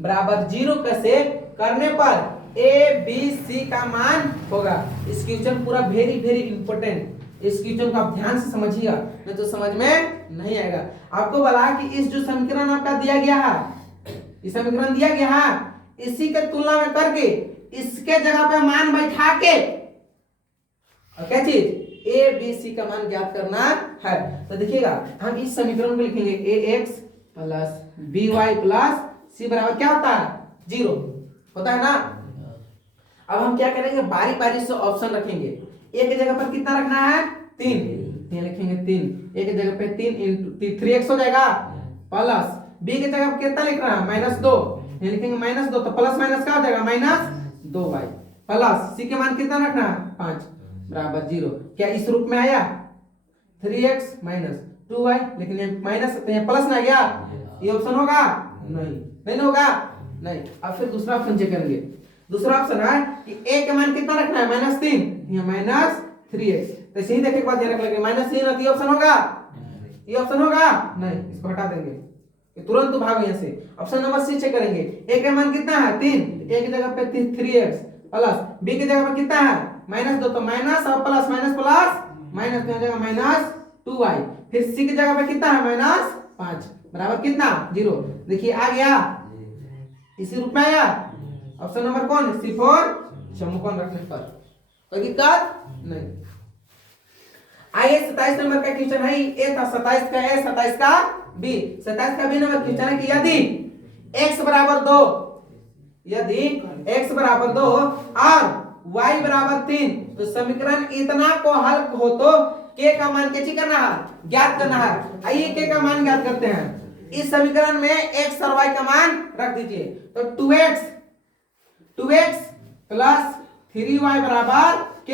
बराबर 0 कैसे करने पर ए बी सी का मान होगा। इस क्वेश्चन पूरा वेरी वेरी इंपॉर्टेंट, इस क्वेश्चन को आप ध्यान से समझिएगा नहीं तो समझ में नहीं आएगा। आपको बोला कि इस जो समीकरण आपका दिया गया है, इस समीकरण दिया गया है, इसी के तुलना में करके इसके जगह पे मान बैठा के और क्या चीज ए बी सी का मान ज्ञात करना है। तो देखिएगा हम इस समीकरण को लिखेंगे A X plus B Y plus C बराबर क्या होता है 0 होता है ना। अब हम क्या करेंगे बारी बारी से ऑप्शन रखेंगे। ए की जगह पर कितना रखना है 3, ये लिखेंगे 3, ए की जगह पे 3 इंटू 3x हो जाएगा प्लस बी की जगह पर कितना लिख रहा है -2, ये लिखेंगे -2 तो प्लस माइनस क्या हो जाएगा -2y प्लस सी के मान कितना रखना है 5 बराबर 0। क्या इस रूप में आया 3x माइनस 2y, लेकिन ये माइनस तो ये प्लस ना गया, ये ऑप्शन होगा नहीं होगा नहीं। अब फिर दूसरा ऑप्शन चेक करेंगे। दूसरा ऑप्शन है कि a के मान कितना रखना है -3, ये -3x, तो सही देखने के बाद ये रख लेंगे -3 होती ऑप्शन होगा, ये ऑप्शन होगा नहीं, इसको हटा देंगे, ये तुरंत भागो यहाँ से। ऑप्शन नंबर सी चेक करेंगे। a के मान कितना है 3, a की जगह पे 3x प्लस b की जगह पे कितना है -2 तो माइनस और प्लस माइनस प्लस माइनस हो जाएगा -2y, फिर c की जगह पे कितना है -5 बराबर कितना 0। देखिए आ गया, इसी रूप में आया। ऑप्शन नंबर कौन C4 समकोण रखने पर कोई दिक्कत नहीं। आइए 27 नंबर का क्वेश्चन है, ए था 27 का ए 27 का बी। 27 का बी नंबर क्वेश्चन है कि यदि x बराबर 2, यदि x बराबर 2 और y बराबर 3 तो समीकरण इतना को हल हो तो k का मान कैसे करना है ज्ञात करना है। आइए k का मान ज्ञात करते हैं। इस समीकरण में x और y का मान रख दीजिए, तो 2x प्लस 3y बराबर k।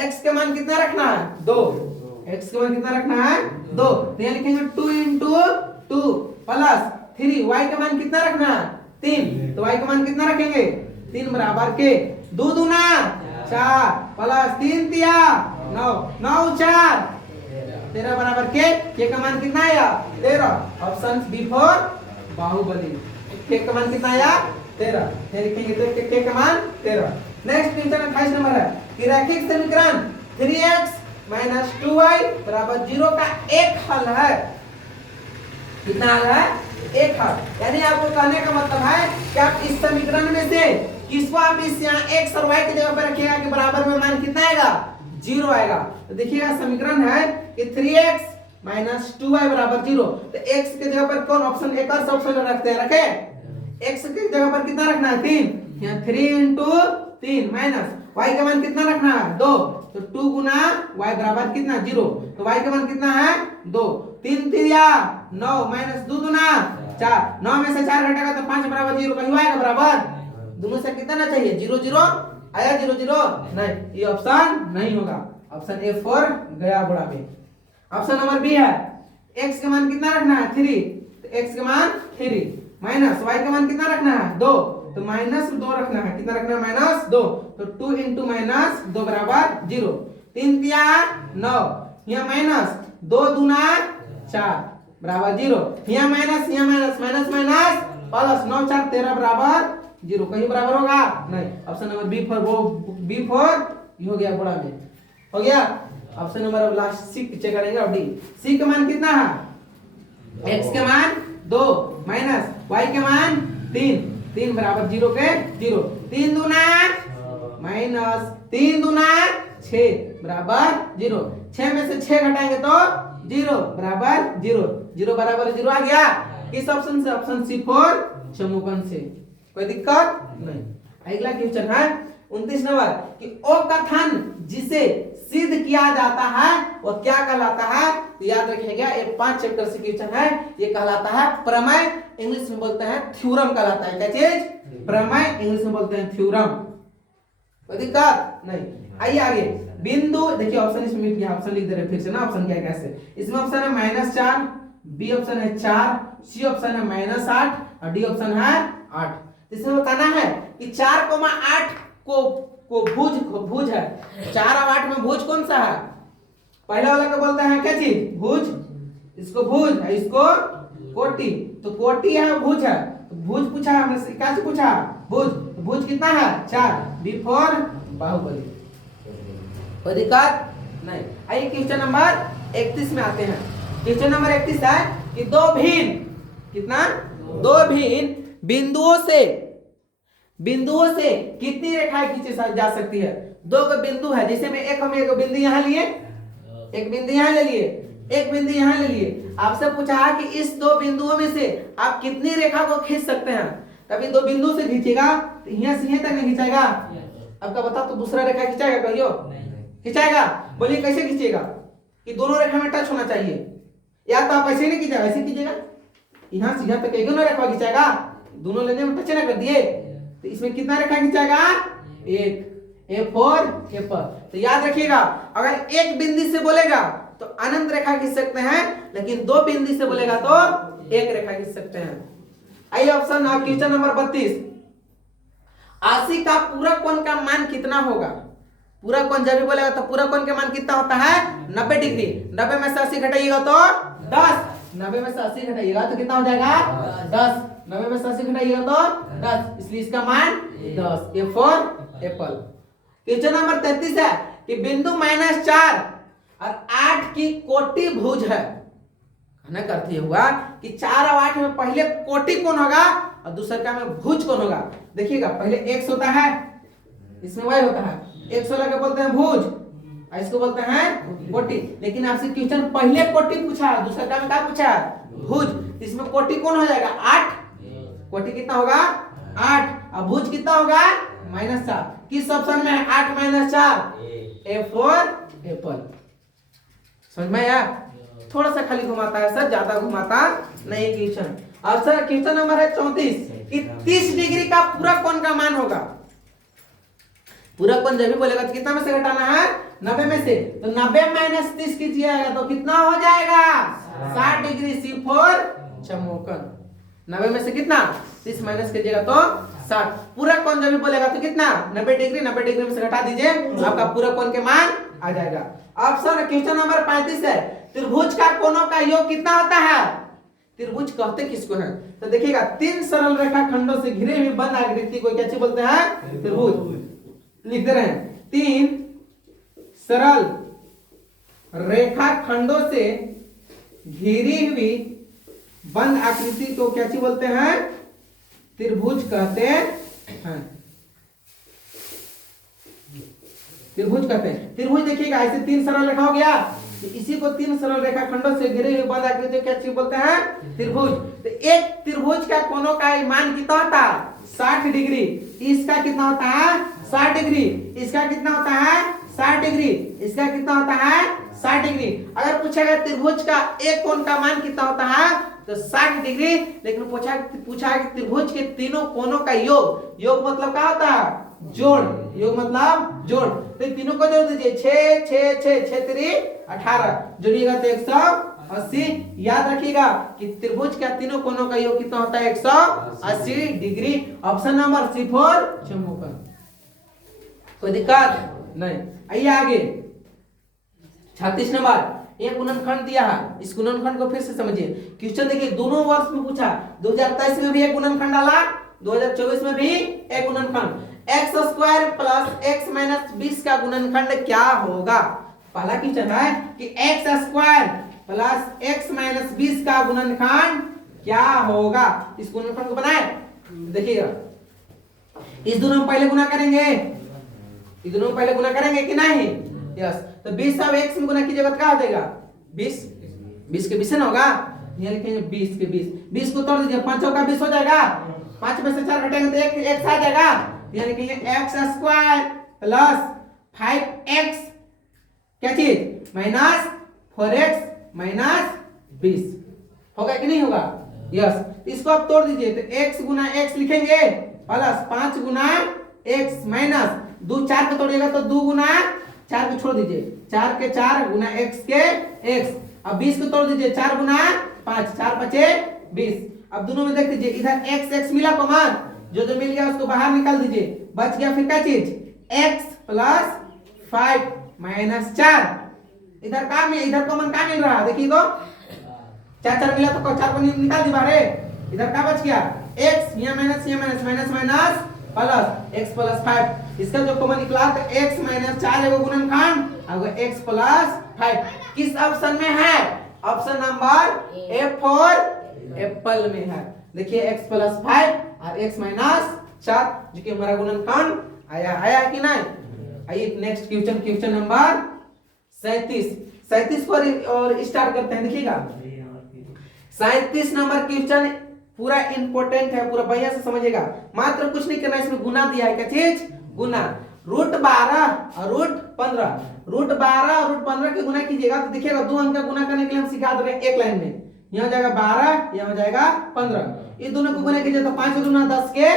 x के मान कितना रखना है 2, x के मान कितना रखना है 2, तो यहाँ लिखेंगे 2 इंटू 2 प्लस 3, y का मान कितना रखना है 3, तो y का मान कितना रखेंगे 3 बराबर k। 2 दूना 4 प्लस 3 तिया 9, 9 4 13 बराबर k का मान कितना आया 13। ऑप्शन B4 बाहुबली, k का मान कितना आया 13, ये लिखेंगे तो k का मान 13। नेक्स्ट क्वेश्चन 28 नंबर है कि रैखिक समीकरण 3x 2y बराबर 0 का एक हल है। कितना हल है एक हल, यानी आपको कहने का मतलब है कि आप इस समीकरण में से किसको आप इस यहाँ x और y की जगह पर रखिएगा कि बराबर में मान कितना आएगा 0 आएगा। तो देखिएगा समीकरण है कि 3x 2y बराबर 0, तो x की जगह पर कौन ऑप्शन एक और ऑप्शन रखते हैं, रखे x की जगह पर कितना रखना है 3, यहाँ 3 इंटू 3 माइनस y का मान कितना रखना है 2, तो 2 गुना y बराबर कितना 0, तो y का मान कितना है 2, 3 3 9 माइनस 2 दूना 4, 9 में से 4 घटेगा तो 5 बराबर 0, कहीं आएगा बराबर, दोनों से कितना ना चाहिए 0 0 आया 0 0 नहीं, ये ऑप्शन नहीं होगा। ऑप्शन A4 गया बुढ़ा में। ऑप्शन नंबर बी है x का मान कितना रखना है 3, तो x का मान 3 माइनस y का मान कितना रखना है 2, तो -2 रखना है, कितना रखना है -2, तो 2 इंटू -2 बराबर 0, 3 तिया 9, यहाँ माइनस 2 दूना 4 बराबर 0, यहाँ माइनस माइनस प्लस 9 4 13 बराबर 0, कहीं बराबर होगा नहीं। ऑप्शन नंबर B4 वो B4 ये हो गया बड़ा में हो गया। Option number last C check करेंगे। और डी सी का मान कितना है x के मान 2 माइनस y के मान 3, 3 बराबर 0 के 0, 3 दूना माइनस 3 दूना 6 बराबर 0, 6 में से 6 घटाएंगे तो 0 बराबर 0, 0 बराबर 0 आ गया। किस ऑप्शन से, ऑप्शन C4 समकोण से, कोई दिक्कत नहीं। अगला क्वेश्चन है 29 नंबर कि ओ कथन जिसे सिद्ध किया जाता है वो क्या कहलाता है, तो याद रखिएगा ये 5 चैप्टर से क्वेश्चन है, ये कहलाता है प्रमेय, इंग्लिश में बोलते हैं थ्योरम कहलाता है। क्या चीज प्रमेय, इंग्लिश में बोलते हैं थ्योरम, कोई दिक्कत नहीं। आइए आगे बिंदु, देखिए ऑप्शन इसमें मिल गया, ऑप्शन लिख दे रहे फिर से ना, ऑप्शन क्या कैसे, इसमें ऑप्शन है -4, बी ऑप्शन है 4, सी ऑप्शन है -8 और डी ऑप्शन है 8। इसमें बताना है कि 4,8 को भुज है, 4 और 8 में भुज कौन सा है, पहला वाला को बोलते हैं क्या चीज भुज, इसको भुज है, इसको कोटि, तो कोटि है भुज है, तो भुज पूछा हमने क्या से पूछा भुज, तो भुज कितना है 4, बी फॉर बाहुबली। कोई दिक्कत नहीं। आइए क्वेश्चन नंबर 31 में आते हैं। क्वेश्चन नंबर 31 है कि दो भिन्न कितना दो भिन्न बिंदुओं से कितनी रेखाएं खींची जा सकती है। दो को बिंदु है, जैसे में एक बिंदु यहाँ लिए, एक बिंदु यहाँ ले लिए, एक बिंदु यहाँ ले लिए। आपसे पूछा है कि इस दो बिंदुओं में से आप कितनी रेखा को खींच सकते हैं। कभी दो बिंदु से खींचेगा तो यहाँ से यहाँ तक नहीं खींचेगा। आपका बता तो दूसरा रेखा खींचाएगा, कहियो खींचाएगा। बोलिए कैसे खींचेगा कि दोनों रेखा में टच होना चाहिए, या तो आप ऐसे नहीं खींचेगा, ऐसे कीजिएगा, यहाँ से यहाँ तक एक दोनों रेखा खींचाएगा, दोनों लेने में टच ना कर दिए तो इसमें कितना रेखा खींचाएगा, एक, A4 A पर। तो याद रखिएगा अगर एक बिंदु से बोलेगा तो अनंत रेखा खींच सकते हैं, लेकिन दो बिंदु से बोलेगा तो एक रेखा खींच सकते हैं। आइए ऑप्शन क्वेश्चन नंबर 32, 80 का पूरक कोण का मान कितना होगा। पूरक कोण जब भी बोलेगा तो पूरक कोण का मान कितना होता है 90 डिग्री। 90 में से 80 घटाइएगा तो 10, 90 में से 80 घटाइएगा तो कितना हो जाएगा 10, 90 में से 80 घटाइएगा तो 10, इसलिए इसका मान 10, A4 एप्पल। क्वेश्चन नंबर 33 है कि बिंदु -4 और 8 की कोटि भुज है। कहने का अर्थ ये हुआ कि 4 और 8 में पहले कोटि कोण होगा और दूसरे का में भुज कोण होगा। देखिएगा पहले x होता है, इसमें y होता है, x वाला क्या बोलते हैं भुज, इसको बोलते हैं कोटि। लेकिन आपसे क्वेश्चन पहले कोटि पूछा, दूसरे का में क्या पूछा भुज। इसमें कोटि कोण हो जाएगा 8, कोटि कितना होगा 8 और भुज कितना होगा -4। किस ऑप्शन में है 8 - 4, A4 एप्पल। समझ में आया। थोड़ा सा खाली घुमाता है सर, ज्यादा घुमाता नहीं क्वेश्चन। और सर क्वेश्चन नंबर है 34 कि 30 डिग्री का पूरक कोण का मान होगा। पूरक कोण जब भी बोलेगा तो कितना में से घटाना है 90 में से, तो 90 - 30 कीजिएगा तो कितना हो जाएगा 60 डिग्री, C4 चमोकन। 90 में से कितना 30 माइनस कीजिएगा तो 60। पूरक कोण जब भी बोलेगा तो कितना 90 डिग्री, 90 डिग्री में से घटा दीजिए, आपका पूरक कोण के मान आ जाएगा। ऑप्शन क्वेश्चन नंबर 35 है त्रिभुज का कोणों का योग कितना होता है। त्रिभुज कहते किसको है, तो देखिएगा 3 सरल रेखा खंडों से घिरे हुए बंद आकृति को क्या बोलते हैं त्रिभुज। लिख दे रहे हैं 3 सरल रेखा खंडों से घिरी हुई बंद आकृति को क्या बोलते हैं त्रिभुज कहते हैं। त्रिभुज कहते हैं। त्रिभुज देखिएगा ऐसे 3 सरल रेखा हो गया, तो इसी को 3 सरल रेखा खंडों से घिरे हुए बंद आकृति को क्या बोलते हैं त्रिभुज। तो एक त्रिभुज का कोणों का मान कितना होता है 60 डिग्री, इसका कितना होता है 60 डिग्री, इसका कितना होता है 60 डिग्री, इसका कितना होता है 60 डिग्री। अगर पूछेगा त्रिभुज का एक कोण का मान कितना होता है तो 60 डिग्री, लेकिन पूछा कि त्रिभुज के तीनों कोणों का योग, योग मतलब क्या होता है जोड़, योग मतलब जोड़। तो तीनों को जोड़ दीजिए 6 6 6 6 3 18, जोड़िएगा तो 180। याद रखिएगा कि त्रिभुज का तीनों कोणों का योग कितना होता है 180 डिग्री। Option number C4 चमोकन। कोई दिक्कत नहीं। आइए आगे 36 नंबर, एक गुणनखंड दिया है, इस गुणनखंड को फिर से समझिए। क्वेश्चन देखिए दोनों वर्ष में पूछा, 2023 में भी एक गुणनखंड डाला, 2024 में भी एक गुणनखंड। x² + x - 20 का गुणनखंड क्या होगा। पहला क्वेश्चन है कि x² + x - 20 का गुणनखंड क्या होगा। इस गुणनखंड को बनाए देखिएगा, इस दोनों में पहले गुना करेंगे, इस दोनों में पहले गुना करेंगे कि नहीं, यस। तो 20 अब x में गुना कीजिएगा तो क्या हो जाएगा 20 के 20 ना होगा, ये लिखेंगे 20 के 20 को तोड़ दीजिए, 5 का 20 हो जाएगा, 5 में से 4 घटाएंगे तो एक आ जाएगा, ये लिखेंगे x² + 5x क्या चीज -4x - 20 होगा कि नहीं होगा, यस। इसको आप तोड़ दीजिए तो x गुना x लिखेंगे प्लस 5 गुना x माइनस 2, 4 को तोड़िएगा तो 2 गुना 4 को छोड़ दीजिए, 4 के 4 गुना x के x। अब 20 को तोड़ दीजिए 4 गुना 5, 4 बचे 20। अब दोनों में देख लीजिए इधर x मिला कॉमन, जो मिल गया उसको बाहर निकाल दीजिए, बच गया फिर क्या चीज x + 5 - 4। इधर का में इधर कॉमन का मिल रहा देखिए तो 4 मिला तो 4 को निकाल दी बाहर, इधर का बच गया x, यहाँ माइनस -, प्लस x प्लस 5। इसका जो कॉमन निकला तो x माइनस 4 एगो गुणनखंड और x प्लस 5 किस ऑप्शन में है? ऑप्शन नंबर A4 एप्पल में है। देखिए x प्लस 5 और x माइनस 4 जो कि हमारा गुणनखंड आया कि नहीं? आइए नेक्स्ट क्वेश्चन नंबर 37 और स्टार्ट करते हैं। देखिएगा 37 नंबर क्वेश्चन पूरा इंपॉर्टेंट है, पूरा बढ़िया से समझिएगा। मात्र कुछ नहीं करना, इसमें गुना दिया है। क्या चीज? गुना। रूट 12 और रूट 15, रूट 12 और रूट 15 के गुना कीजिएगा तो देखिएगा 2 अंक का गुना करने के लिए हम सिखा दे रहे हैं एक लाइन में। यहाँ हो जाएगा 12, यहाँ हो जाएगा 15। इस दोनों को गुना कीजिए तो 5 दूना 10 के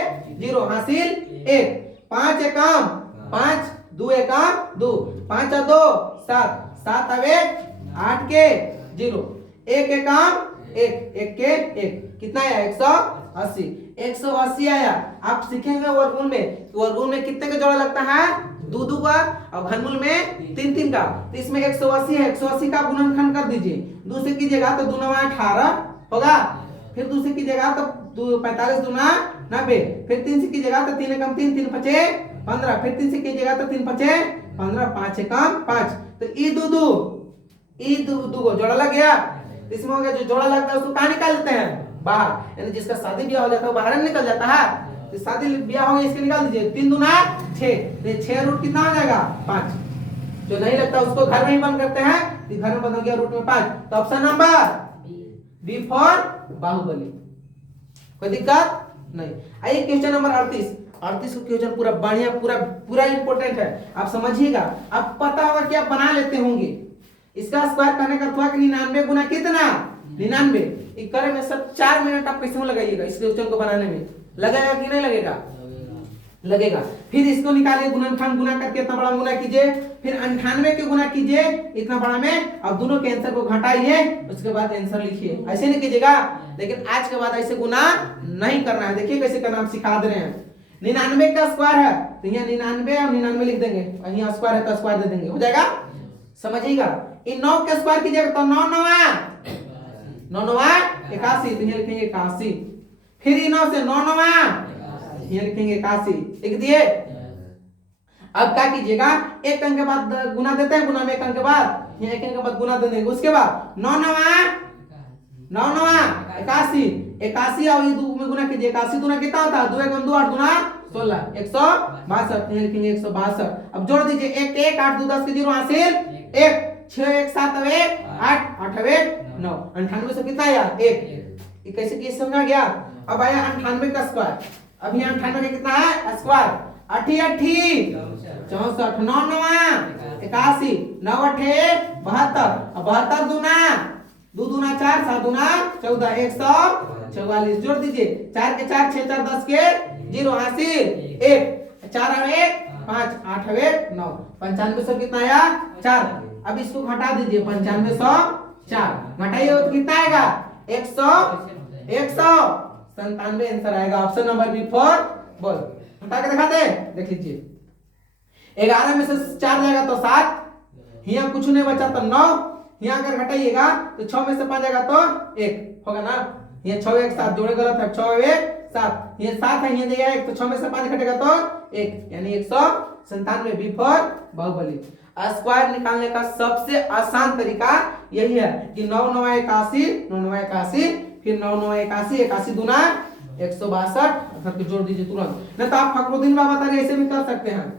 0 हासिल 1। 5 एकम 5, 2 एकम 2, 5 और 2 7, 7 और 1 8 के 0, 1 एकम 1 के 1 कितना आया? 180। 180 आया। आप सीखेंगे वर्गमूल में, तो वर्गमूल में कितने का जोड़ा लगता है? 2 का, और घनमूल में 3 का। तो इसमें 180 है, 180 का गुणनखंड कर दीजिए। 2 से कीजिएगा तो 2 9 18 होगा। फिर 2 से कीजिएगा तो 45 दूना 90। फिर 3 से कीजिएगा तो 3 एकम 3, 3 5 15। फिर 3 से कीजिएगा तो 3 5 15, 5 एकम 5। तो ई दो को जोड़ा लग गया। इसमें हो गया जो जोड़ा लगता है उसको कहाँ निकाल लेते हैं? बाहर। यानी जिसका शादी ब्याह हो जाता है वो बाहर निकल जाता है। तो शादी ब्याह हो गया इसके निकाल दीजिए। 3 दूना 6, 6 रूट कितना हो जाएगा? 5। जो नहीं लगता उसको घर में ही बंद करते हैं, तो घर में बंद हो गया रूट में 5। तो option number B for Baahubali. कोई दिक्कत नहीं। आइए क्वेश्चन नंबर 38 को क्वेश्चन पूरा बढ़िया, पूरा इंपॉर्टेंट है, आप समझिएगा। आप पता होगा कि आप बना लेते होंगे। इसका स्क्वायर करने का था कि 99 गुना कितना? 99। एक करे में सब 4 मिनट आप कैसे लगाइएगा इस क्वेश्चन को बनाने में? लगेगा कि नहीं लगेगा? लगेगा। फिर इसको निकालिए, गुणनखंड गुना करके इतना बड़ा गुना कीजिए, फिर 98 के गुना कीजिए इतना बड़ा में, अब दोनों के आंसर को घटाइए, उसके बाद आंसर लिखिए। ऐसे नहीं कीजिएगा, लेकिन आज के बाद ऐसे गुना नहीं करना है। देखिए कैसे करना हम सिखा दे रहे हैं। 99 का स्क्वायर है तो यहाँ 99 और 99 लिख देंगे, और यहाँ स्क्वायर है तो स्क्वायर दे देंगे, हो जाएगा। समझिएगा। इन 9 का स्क्वायर कीजिएगा तो 9 9 81, तो यहाँ लिखेंगे 81। फिर इन 9 से 9 9 यहाँ लिखेंगे 81, लिख दिए। अब क्या कीजिएगा, एक अंक के बाद गुना देते हैं, गुना में एक अंक के बाद यहाँ एक अंक के बाद गुना दे देंगे। उसके बाद 9 9 81 और ये 2 में गुना कीजिए। 81 दूना कितना होता है? 2 एकम 2 8 दूना 16, 162। यहाँ लिखेंगे 162। अब जोड़ दीजिए 1 1 8 2 10 के 0 हासिल 1, 6 1 7 1 8 8 1 9। 98 से कितना आया? 1। ये कैसे किए समझ आ गया? अब आया 98 का स्क्वायर। अब यहाँ 98 का कितना है? स्क्वायर 8 8 64, 9 9 81, 9 8 72, 72 दूना 2 दूना 4, 7 दूना 14, 144। जोड़ दीजिए 4 के 4 6 4 10 के 0 हासिल 1, 4 और 1 5 8 और 1 9। 95 से कितना आया? 4। अब इसको घटा दीजिए, 95 100 4 घटाइए तो कितना आएगा? 197 आंसर आएगा। ऑप्शन नंबर बी फॉर बोल। घटा के दिखाते हैं, देख लीजिए। 11 में से 4 जाएगा तो 7, यहाँ कुछ नहीं बचा तो 9, यहाँ अगर घटाइएगा तो 6 में से 5 जाएगा तो 1 होगा ना। यहाँ 6 1 7 जोड़े गलत है, 6 1 7, ये 7 है, यहाँ देगा 1, तो 6 में से 5 घटेगा तो 1, यानी 197 बी फॉर बाहुबली। स्क्वायर निकालने का सबसे आसान तरीका यही है कि 9 9 81, 9 9 81, फिर 9 9 81, 81 दूना 162 करके जोड़ दीजिए तुरंत। नहीं तो आप फखरुद्दीन बाबा तारी ऐसे भी कर सकते हैं।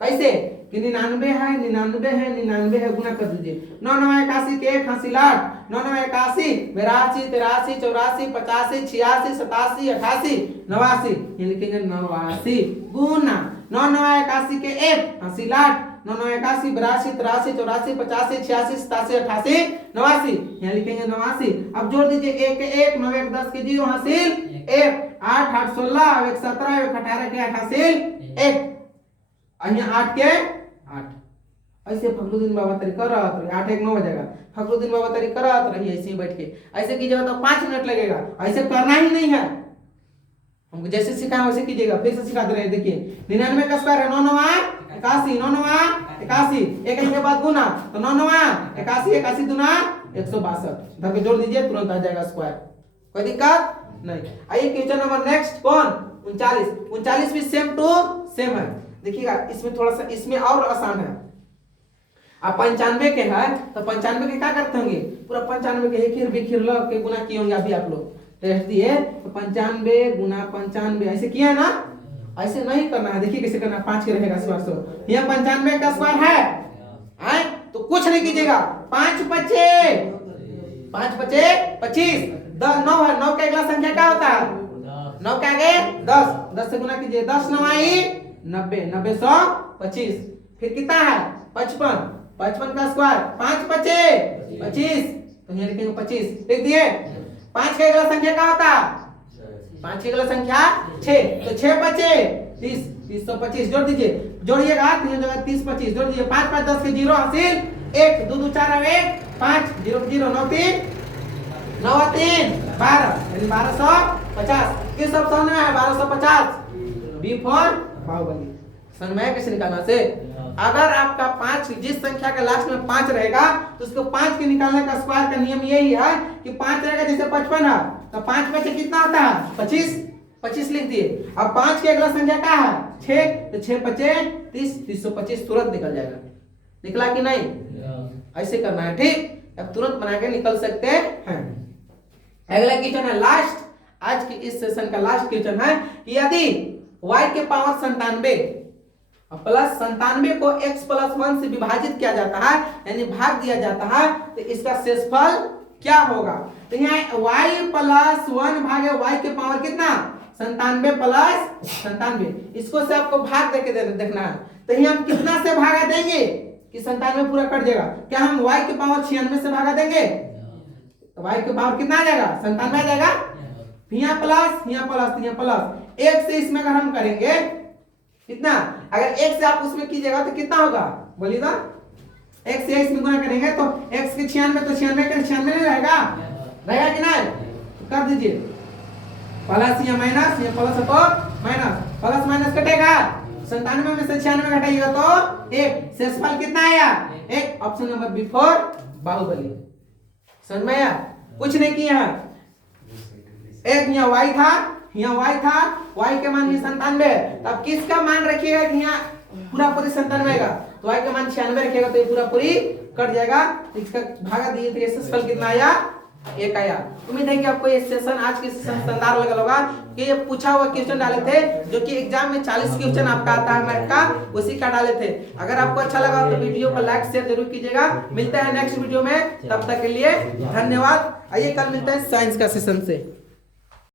कैसे कि 99 है 99 है 99 है, गुना कर दीजिए। 9 9 81 के 1 हासिल 8, 9 9 81 82 83 84 85 86 87 88 89, ये लिखेंगे 89 गुना 9 9 81 के 1 हासिल 8, 9 9 81 82 83 84 85 86 87 88 89, यहाँ लिखेंगे 89। अब जोड़ दीजिए 1 के 1 9 1 10 के 0 हासिल 1, 8 8 16 1 17 1 18 के 8 हासिल 1, यहाँ 8 के 8। ऐसे फखरुद्दीन बाबा तारी कर रहा था, 8 1 9 हो जाएगा। फखरुद्दीन बाबा तारी कर रहा था, ऐसे ही बैठ के ऐसे कीजिएगा तो 5 मिनट लगेगा। ऐसे करना ही नहीं है, हमको जैसे सिखाया वैसे कीजिएगा। फिर से सिखा दे रहे हैं, देखिए 99 का स्क्वायर है 9 9 81, 9 9 81, एक के बाद गुना तो 9 9 81, 81 दूना 162, धर के जोड़ दीजिए तुरंत आ जाएगा स्क्वायर, कोई दिक्कत नहीं। आइए क्वेश्चन नंबर नेक्स्ट कौन 39 39 भी सेम टू सेम है। देखिएगा इसमें थोड़ा सा इसमें और आसान है। आप 95 के है तो 95 के क्या करते होंगे, पूरा 95 के एक बिखिर लो के गुना किए होंगे। अभी आप लोग टेस्ट दिए तो 95 गुना 95 ऐसे किया है ना, ऐसे नहीं करना है। देखिए कैसे करना है, 5 के रहेगा स्क्वायर। सो ये 95 का स्क्वायर है तो कुछ नहीं कीजिएगा, 5 बचे 5 बचे 25, 9 है, 9 का अगला संख्या क्या होता है, 9 के आगे 10, 10 से गुना कीजिए, 10 9 आई 90, 90 100 25, फिर कितना है 55, 55 का स्क्वायर 5 बचे 25, तो यहाँ लिखेंगे 25 लिख दिए। 5 का अगला संख्या क्या होता है, 5 की अगला संख्या 6, तो 6 बचे 30, 325 जोड़ दीजिए, जोड़िएगा 3 जगह 30 25 जोड़ दीजिए, 5 5 10 के 0 हासिल 1 2 2 4 1 5 0 0 9 3 9 3 12 यानी 1250। किस ऑप्शन में है 1250, बी फॉर बाहुबली। समझ में कैसे निकालना से, अगर आपका 5 जिस संख्या के लास्ट में 5 रहेगा तो उसको 5 के निकालने का स्क्वायर का नियम यही है कि 5 रहेगा, जैसे 55 है तो 5 बचे कितना होता है 25, 25 लिख दिए। अब 5 के अगला संख्या क्या है 6, तो 6 बचे 30, 325 तुरंत निकल जाएगा। निकला कि नहीं, ऐसे करना है ठीक, अब तुरंत बना के निकल सकते हैं। अगला क्वेश्चन है लास्ट, आज के इस सेशन का लास्ट क्वेश्चन है कि यदि y के पावर 97 प्लस 97 को x प्लस 1 से विभाजित किया जाता है यानी भाग दिया जाता है तो इसका शेषफल क्या होगा। तो यहाँ y प्लस 1 भागे y के पावर कितना 97 प्लस 97, इसको से आपको भाग देके देखना है। तो यहाँ हम कितना से भागा देंगे कि 97 पूरा कट जाएगा, क्या हम y के पावर 96 से भागा देंगे तो y के पावर कितना आ जाएगा 97 आ जाएगा, यहाँ प्लस यहाँ प्लस 1 से इसमें अगर हम करेंगे कितना, अगर 1 से आप उसमें कीजिएगा तो कितना होगा बोलिए तो, 1 से इसमें गुना करेंगे तो x के 96 तो 96 के 96 नहीं रहेगा कि नहीं, तो कर दीजिए प्लस या माइनस, ये प्लस है तो माइनस, प्लस माइनस कटेगा 97 में से 96 घटाइएगा तो 1, शेषफल कितना आया 1, option number B for Baahubali. समझ में आया, कुछ नहीं किया है, एक यहाँ y था यहाँ y था, y के मान 97, तब किसका मान रखिएगा कि यहाँ पूरा पूरी 97 का, तो y का मान 96 रखिएगा तो ये पूरा पूरी कट जाएगा, इसका भागा दिए थे, शेषफल कितना आया 1 आया। उम्मीद है कि आपको ये सेशन आज के सेशन शानदार लगा होगा कि ये पूछा हुआ क्वेश्चन डाले थे जो कि एग्जाम में 40 क्वेश्चन आपका आता है मैथ का, उसी का डाले थे। अगर आपको अच्छा लगा तो वीडियो को लाइक शेयर जरूर कीजिएगा। मिलते हैं नेक्स्ट वीडियो में, तब तक के लिए धन्यवाद। आइए कल मिलते हैं साइंस का सेशन से।